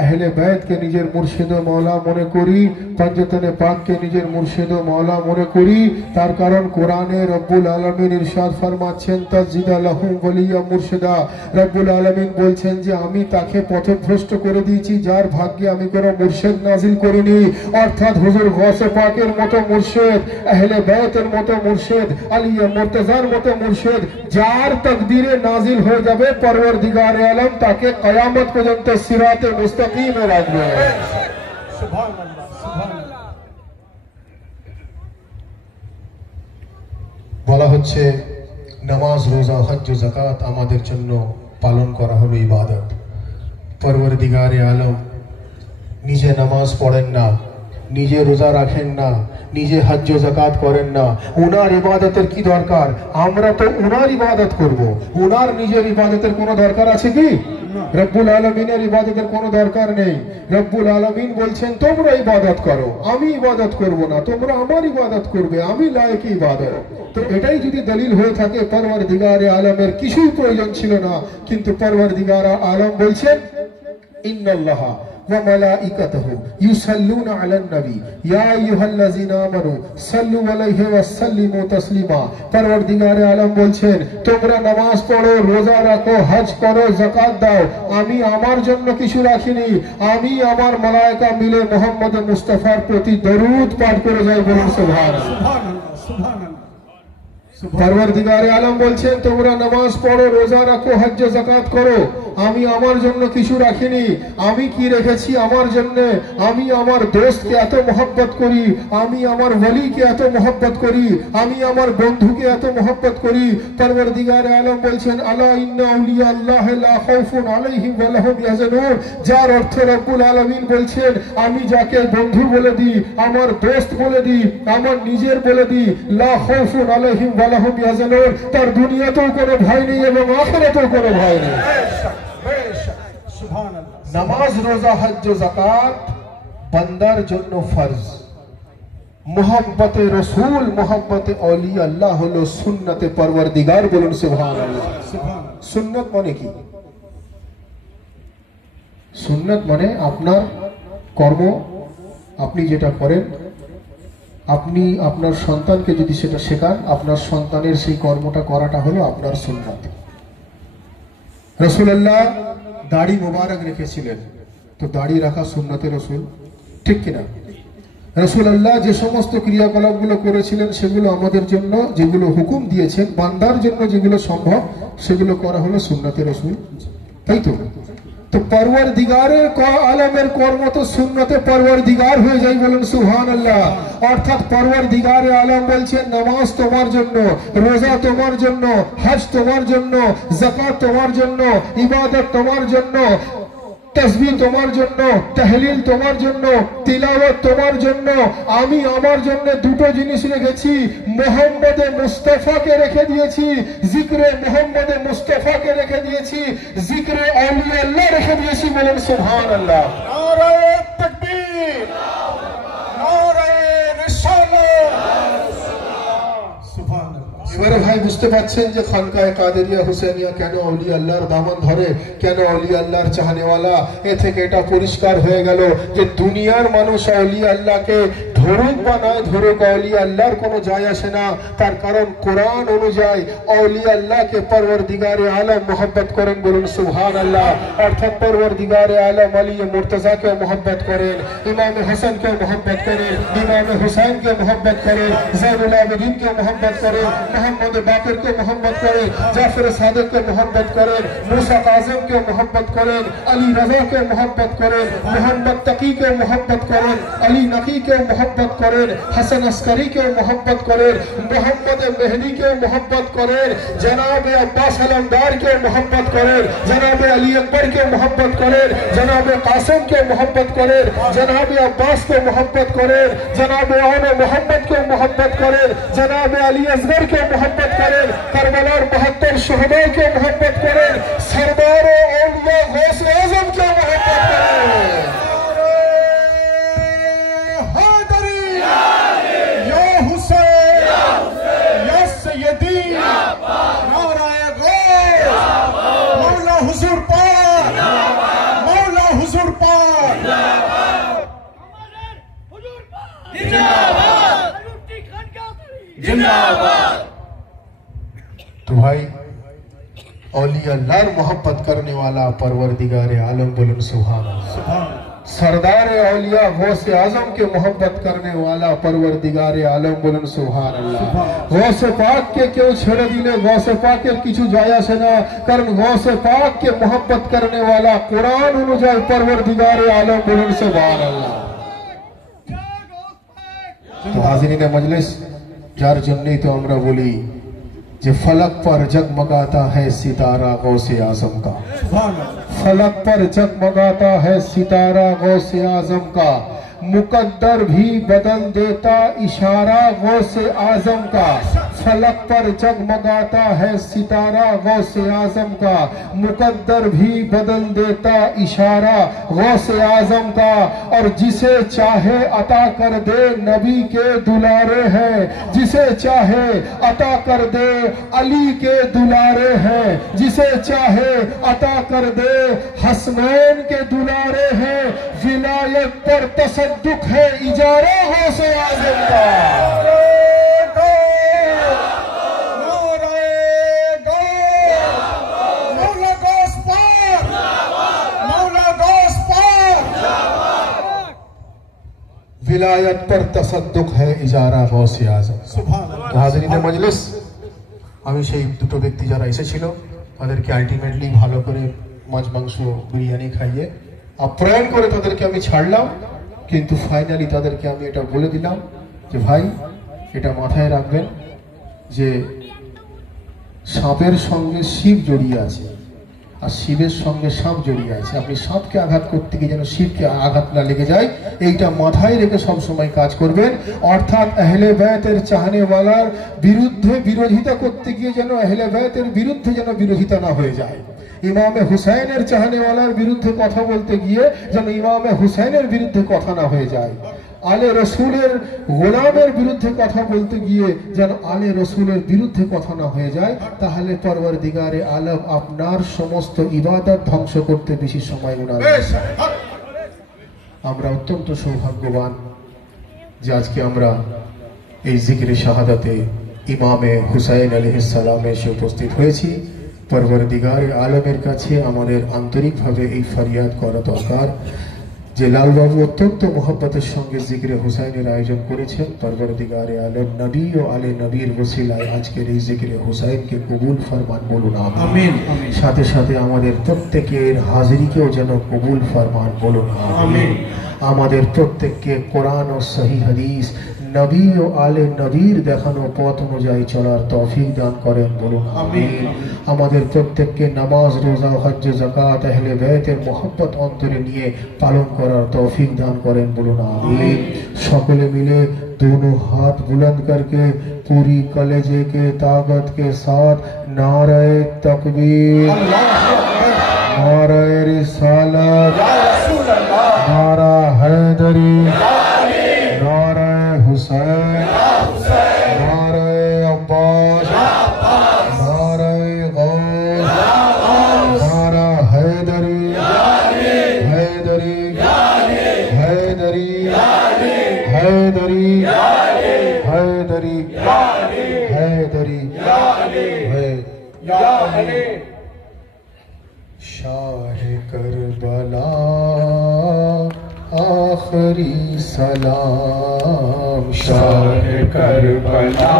আহলে বাইতকে নিজের মুর্শিদ ও মৌলা মনে করি, পঞ্জতনে পাককে নিজের মুর্শিদ ও মৌলা মনে করি। তার কারণ কোরআনে রব্বুল আলামিন ইরশাদ ফরমাচ্ছেন তাজিদা লাহুম ওয়ালিয়া মুর্শিদা, রব্বুল আলামিন বলছেন যে আমি তাকে পথভ্রষ্ট করে দিয়েছি যার ভাগ্যে আমি কোনো মুর্শিদ নাজিল করিনি। অর্থাৎ হুজুর গৌসে পাকের মতো মুর্শিদ, আহলে বাইতের মতো মুর্শিদ, আলিয়া মুর্তজার মতো মুর্শিদ যার তাকদীরে নাজিল হয়ে যাবে, পরওয়ারদিগার আলম তাকে কিয়ামত পর্যন্ত সিরাতে মুস্তাকিমে রাখবে। সুবহানাল্লাহ, সুবহানাল্লাহ। বলা হচ্ছে নামাজ, রোজা, হজ, যাকাত আমাদের জন্য পালন করা হলো ইবাদত। পরওয়ারদিগারে আলম নিজে নামাজ পড়েন না, নিজে রোজা রাখেন না, নিজে হজ যাকাত করেন না, উনার ইবাদতের কি দরকার? আমরা তো উনার ইবাদত করব, উনার নিজের ইবাদতের কোনো দরকার আছে কি? রব্বুল আলামিনের ইবাদতের কোনো দরকার নেই। রব্বুল আলামিন বলছেন তোমরা ইবাদত করো, আমি ইবাদত করব না, তোমরা আমার ইবাদত করবে, আমি লায়েক ইবাদত। তো এটাই যদি দলিল হয়ে থাকে পরওয়ারদিগারে আলমের কিছুই প্রয়োজন ছিল না, কিন্তু পরওয়ারদিগার আলম বলছেন ইন্নাল্লাহা ওয়া মালাইকাতুহু ইউসাল্লুনা আলান নবী ইয়া আইয়ুহাল্লাযিনা আমানু সাল্লু আলাইহি ওয়া সাল্লিমু তাসলিমা। পরওয়ারদিগারে আলম বলছেন তোমরা নামাজ পড়ো, রোজা রাখো, হজ করো, যাকাত দাও, আমি আমার জন্য কিছু রাখিনি, আমি আমার মালায়েকা মিলে মুহাম্মদ মুস্তাফার প্রতি দরুদ পাঠ করে যাই। বলুন সুবহানাল্লাহ, সুবহানাল্লাহ, সুবহানাল্লাহ। পরওয়ারদিগারে আলম বলছেন তোমরা নামাজ পড়ো, রোজা রাখো, হজ যাকাত করো, আমি আমার জন্য কিছু রাখিনি, আমি কি রেখেছি আমার জন্য? আমি আমার দোস্তকে এত মহব্বত করি, আমি আমার ওয়ালিকে এত মহব্বত করি, আমি আমার বন্ধুকে এত মহব্বত করি। পরওয়ারদিগারে আলম বলছেন আলা ইন্না আউলিয়া আল্লাহ লা খাউফুন আলাইহিম ওয়া লাহুম ইয়াহজানুন, যার অর্থ রব্বুল আলামিন বলছেন আমি যাকে বন্ধু বলে দিই, আমার দোস্ত বলে দিই, আমার নিজের বলে দিই, লা খাউফুন আলাইহিম ওয়া লাহুম ইয়াহজানুন, তার দুনিয়াতেও কোনো ভয় নেই এবং আখিরাতেও কোনো ভয় নেই। নামাজ, রোজা, হজ, যাকাত বান্দার জন্য ফরজ। মোহাব্বতে রসুল, মোহাব্বতে আউলিয়া আল্লাহ হলো সুন্নতে পরওয়ারদিগার। বলুন সুবহানাল্লাহ। সুন্নত মানে কি? সুন্নত মানে আপনার কর্ম, আপনি যেটা করেন, আপনি আপনার সন্তানকে যদি সেটা শেখান, আপনার সন্তানের সেই কর্মটা করাটা হলো আপনার সুন্নাত। রাসূলুল্লাহ দাড়ি মোবারক রেখেছিলেন, তো দাড়ি রাখা সুন্নতে রসুল, ঠিক কিনা? রাসূলুল্লাহ যে সমস্ত ক্রিয়াকলাপগুলো করেছিলেন সেগুলো আমাদের জন্য, যেগুলো হুকুম দিয়েছেন বান্দার জন্য যেগুলো সম্ভব সেগুলো করা হলো সুন্নতে রসুল, তাই তো? তো পরওয়ারদিগারের আলমের কর্ম তো সুন্নতে পরওয়ারদিগার হয়ে যায়। বলুন সুবহানাল্লাহ। অর্থাৎ পরওয়ারদিগারে আলম বলছেন নামাজ তোমার জন্য, রোজা তোমার জন্য, হজ তোমার জন্য, যাকাত তোমার জন্য, ইবাদত তোমার জন্য, তাসবিহ তোমার জন্য, তাহলিল তোমার জন্য, তিলাওয়াত তোমার জন্য। আমি আমার জন্য দুটো জিনিস রেখেছি, মুহাম্মদে মুস্তাফাকে রেখে দিয়েছি, জিকরে মুহাম্মদে মুস্তাফাকে রেখে দিয়েছি, জিকরে আউলিয়া আল্লাহ রেখে দিয়েছি। বলেন সুবহানাল্লাহ। নারায়ে তাকবীর, নারায়ে রিসালাত। সুবহানাল্লাহ। এবারে ভাই বুঝতে পারছেন যে খানকায়ে কাদেরিয়া হুসেনিয়া কেন আউলিয়া আল্লাহর দামন ধরে, কেন আউলিয়া আল্লাহর চাহনেওয়ালা। এ থেকে এটা পরিষ্কার হয়ে গেল যে দুনিয়ার মানুষ আউলিয়া আল্লাহকে ধরুক বা নয় ধরুক, আউলিয়া আল্লাহর কোনো যায় আসে না। তার কারণ কোরআন অনুযায়ী আউলিয়া আল্লাহকে পরওয়ারদিগারে আলম মোহাব্বত করেন। বলুন সুবহানাল্লাহ। অর্থাৎ পরওয়ারদিগারে আলম আলী মুর্তজাকে মোহাব্বত করেন, ইমাম হাসানকে মোহাব্বত করেন, ইমাম হুসাইনকে মোহাব্বত করেন, জাইনুল আবেদিনকে মোহাব্বত করেন, মোহাম্মদ বাকিরকে মোহাম্মত করেন, জাফর সাদিককে মোহাব্বত করেন, মুসা কাজিমকে মোহাব্বত করেন, আলী রাজাকে মোহাব্বত করেন, মোহাম্মদ তাকিকে মোহাব্বত করেন, আলী নকিকে মোহাব্বত করেন, হাসান আসকারিকে মোহাব্বত করেন, মোহাম্মদ মেহদীকে মোহাব্বত করেন, জনাবে আব্বাস আলমদারকে মোহাব্বত করেন, জনাবে আলী আকবরকে মোহাব্বত করেন, জনাবে কাসিমকে মোহাব্বত করেন, জনাবে আব্বাসকে মোহাব্বত করেন, জনাবে আওন মোহাম্মদকে মোহাব্বত করেন, জনাবে আলী আসগরকে मोहब्बत करें, करबलार 72 शहीदों के मोहब्बत करें, सरदार औलिया गौसे आजम के मोहब्बत करें। या हुसैन या सैयदी नाराए गौस मौला हुजूर पाक मौला हुजूर पाक जिंदाबाद। तो भाई औलिया लार मोहब्बत करने वाला परवरदिगार आलम बोलन सुभान अल्लाह। सरदार औलिया गौसे आजम के मोहब्बत करने वाला परवरदिगार आलम बोलन सुभान अल्लाह। गौसे पाक के क्यों छेड़े दिले, गौसे पाक के किछु যায় আসে না, কারণ गौसे पाक के मोहब्बत करने वाला कुरान अनुযায়ী परवरदिगार आलम बोलन सुभान अल्लाह। तो हाजिरीन मजलिस, যার জন্যই তো আমরা বলি যে फलक पर जगमगाता है सितारा गौसे आजम का, फलक पर जगमगाता है सितारा गौसे आजम का, मुकद्दर भी बदल देता इशारा गौसे आजम का। फलक पर जगमगाता है सितारा गौसे आजम का, मुकद्दर भी बदल देता इशारा गौसे आजम का। और जिसे चाहे अता कर दे नबी के दुलारे हैं, जिसे चाहे अता कर दे अली के दुलारे हैं, जिसे चाहे अता कर दे हसनैन के दुलारे हैं। विलायत पर तसद्दुक है इजारा गौसे आजम का। विलायत पर तसद्दुक है इजारा गौसे आजम। तो हाजिरीन मजलिस, আমি সেই দুটো ব্যক্তি যারা এসেছিল তাদেরকে আলটিমেটলি ভালো করে মাছ মাংস বিরিয়ানি খাইয়ে আপ্যায়ন করে তাদেরকে আমি ছাড়লাম, কিন্তু ফাইনালি তাদেরকে আমি এটা বলে দিলাম যে ভাই এটা মাথায় রাখবেন যে সাপের সঙ্গে শিব জড়িয়ে আছে আর শিবের সঙ্গে সাপ জড়িয়ে আছে। আপনি সাপকে আঘাত করতে গিয়ে যেন শিবকে আঘাত না লেগে যায়, এইটা মাথায় রেখে সব সময় কাজ করবেন। অর্থাৎ আহলে বায়তের চাহনেওয়ালার বিরুদ্ধে বিরোধিতা করতে গিয়ে যেন আহলে বায়তের বিরুদ্ধে যেন বিরোধিতা না হয়ে যায়। ইমামে হুসাইনের চাহনেওয়ালার বিরুদ্ধে কথা বলতে গিয়ে যেন ইমামে হুসাইনের বিরুদ্ধে কথা না হয়ে যায়। আলে রসুলের গোলামের বিরুদ্ধে কথা বলতে গিয়ে যেন আলে রসুলের বিরুদ্ধে কথা না হয়ে যায়, তাহলে পরওয়ারদিগারে আলম আপনার সমস্ত ইবাদত ধ্বংস করতে বেশি সময় উনাবে। আমরা অত্যন্ত সৌভাগ্যবান যে আজকে আমরা এই জিকিরে শাহাদাতে ইমামে হুসাইন আলাইহিস সালামে এসে উপস্থিত হয়েছি। পরওয়ারদিগারে আলমের কাছে আমাদের আন্তরিকভাবে এই ফরিয়াদ করা দরকার যে লালবাবু অত্যন্ত মোহব্বতের সঙ্গে জিকিরে হুসাইনের আয়োজন করেছেন। পরওয়ারদিগারে আলম নবী ও আলে নবীর ওসিলায় আজকের এই জিকিরে হুসাইনকে কবুল ফরমান বলুন আমিন। সাথে সাথে আমাদের প্রত্যেকের হাজিরিকেও যেন কবুল ফরমান বলুন আমিন। আমাদের প্রত্যেককে কোরআন ও সহি হাদিস নবী ও আলে নবীর দেখানো পথ অনুযায়ী চলার তৌফিক দান করেন বলুন আমিন। আমাদের প্রত্যেককে নামাজ, রোজা, হজ্জ, যাকাত আহলে বাইতের মোহব্বত অন্তরে নিয়ে পালন করার তৌফিক দান করেন বলুন आमीन। সকলে মিলে दोनों हाथ बुलंद करके पूरी कलेजे के ताकत के साथ नारे तकबीर, नारे रिसालत, नारा हैदरी, नारे हुसैन, नारे अब्बास, नारे गौस, नारा हैदरी, हैदरी, हैदरी, हैदरी, हैदरी, हैदरी, हैदरी। शाह करबला आखिरी सलाम, शाह करबला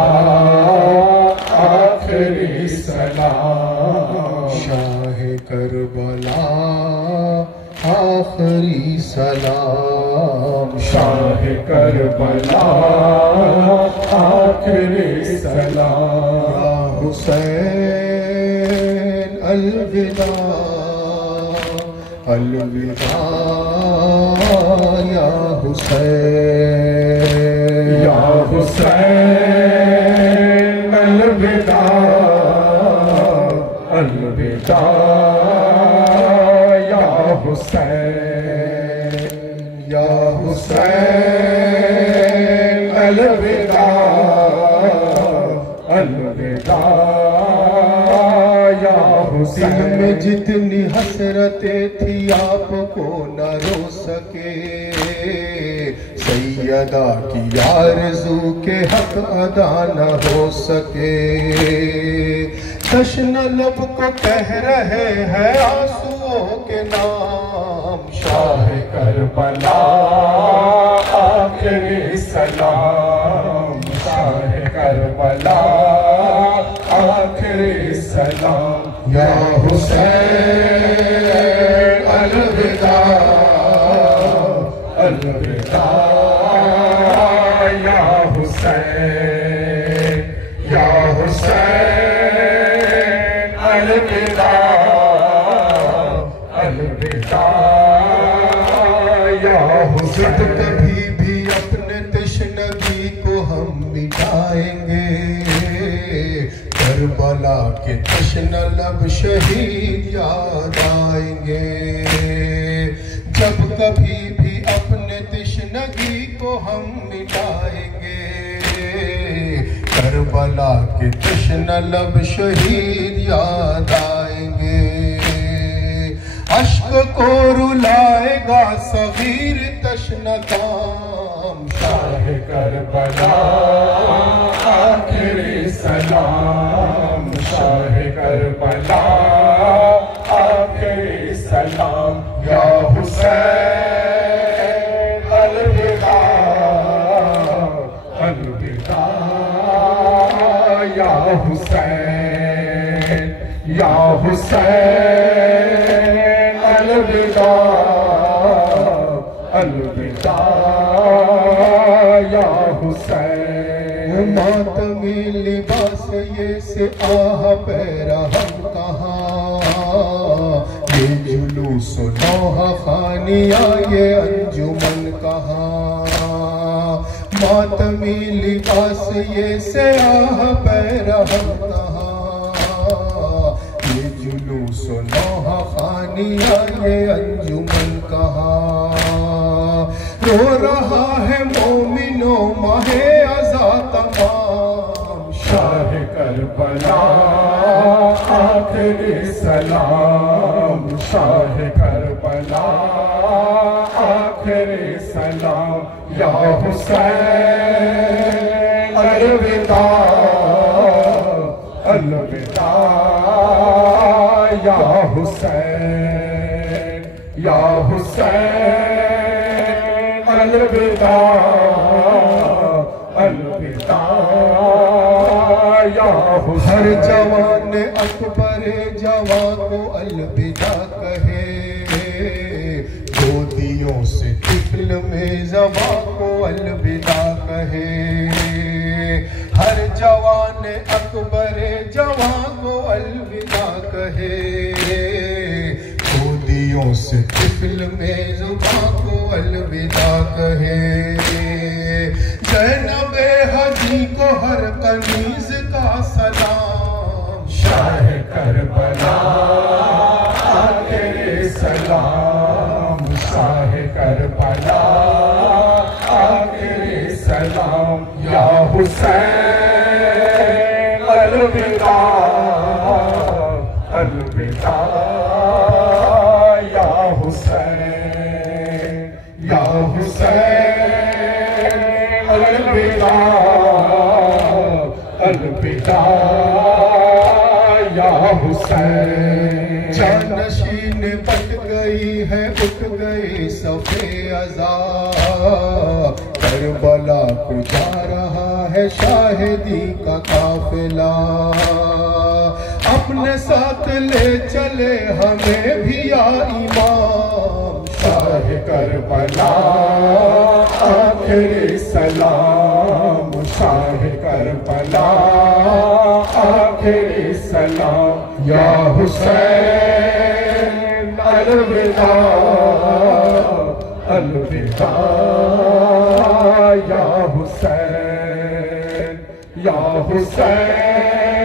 आखिरी सलाम, शाह करबला आखिरी सलाम, शाह करबला आखिरी सलाम। या हुसैन अलविदा, अलविदा या हुसैन, या हुसैन अलविदा, अलविदा अलविदा या हुसैन या हुसैन अलविदा अलविदा या हुसैन। दिल में जितनी हसरतें थी आपको न रो सके, सैयदा की आरज़ू के हक अदा न हो सके। तश्न लब को कह रहे हैं आंसुओं के नाम, शाह करबला आखिरी सलाम शाह करबला आखिरी सलाम या हुसैन अलविदा अलविदा या हुसैन या हुसैन अलविदा अलविदा या हुसैन। कभी भी अपने तशनगी को हम मिटाएंगे, करबला के तश्न लब शहीद याद आएंगे। जब कभी भी अपने तशनगी को हम मिटाएंगे, करबला के तश्न लब शहीद याद आएंगे। अश्क को रुलाएगा सगीर तश्न काम, शाह करबला आखिरी सलाम शाह करबला आखिरी सलाम या हुसैन अलविदा अलविदा या हुसैन या हुसैन अलविदा अलविदा या हुसैन। मातमी लिबास ये से आह पैरा हम कहाँ, ये जुलूस नौहा खानिया ये अंजुमन कहाँ। मातमी लिबास ये से आह पैरा हम कहाँ, ये जुलूस नौहा खानिया ये अंजुमन कहाँ। रो रहा है मोमिनो माहे अज़ा तमाम, शाह करबला आखिरी सलाम शाह करबला आखिरी सलाम या हुसैन अलविदा अलविदा या हुसैन या हुसैन अलविदा अलविदा या हुसैन। हर जवान अकबर जवान को अलविदा कहे, गोदियों से तिफल में जवा को अलविदा कहे। हर जवान अकबर जवान को अलविदा कहे, गोदियों से तिफल में जुबा को अलविदा कहे। ज़ैनबे हजी को हर कनीज का सलाम, शाह करबला आखिरी सलाम शाह करबला आखिरी सलाम या हुसैन अलविदा अलविदा या हुसैन या हुसैन अलविदा अलविदा या हुसैन। जानशीन बट गई है उठ गई सफ़े अज़ा, करबला को जा रहा है शाहिदी का काफिला। अपने साथ ले चले हमें भी या इमाम, शाह करबला आखिरी सलाम शाह करबला आखिरी सलाम या हुसैन अलविदा अलविदा या हुसैन या हुसैन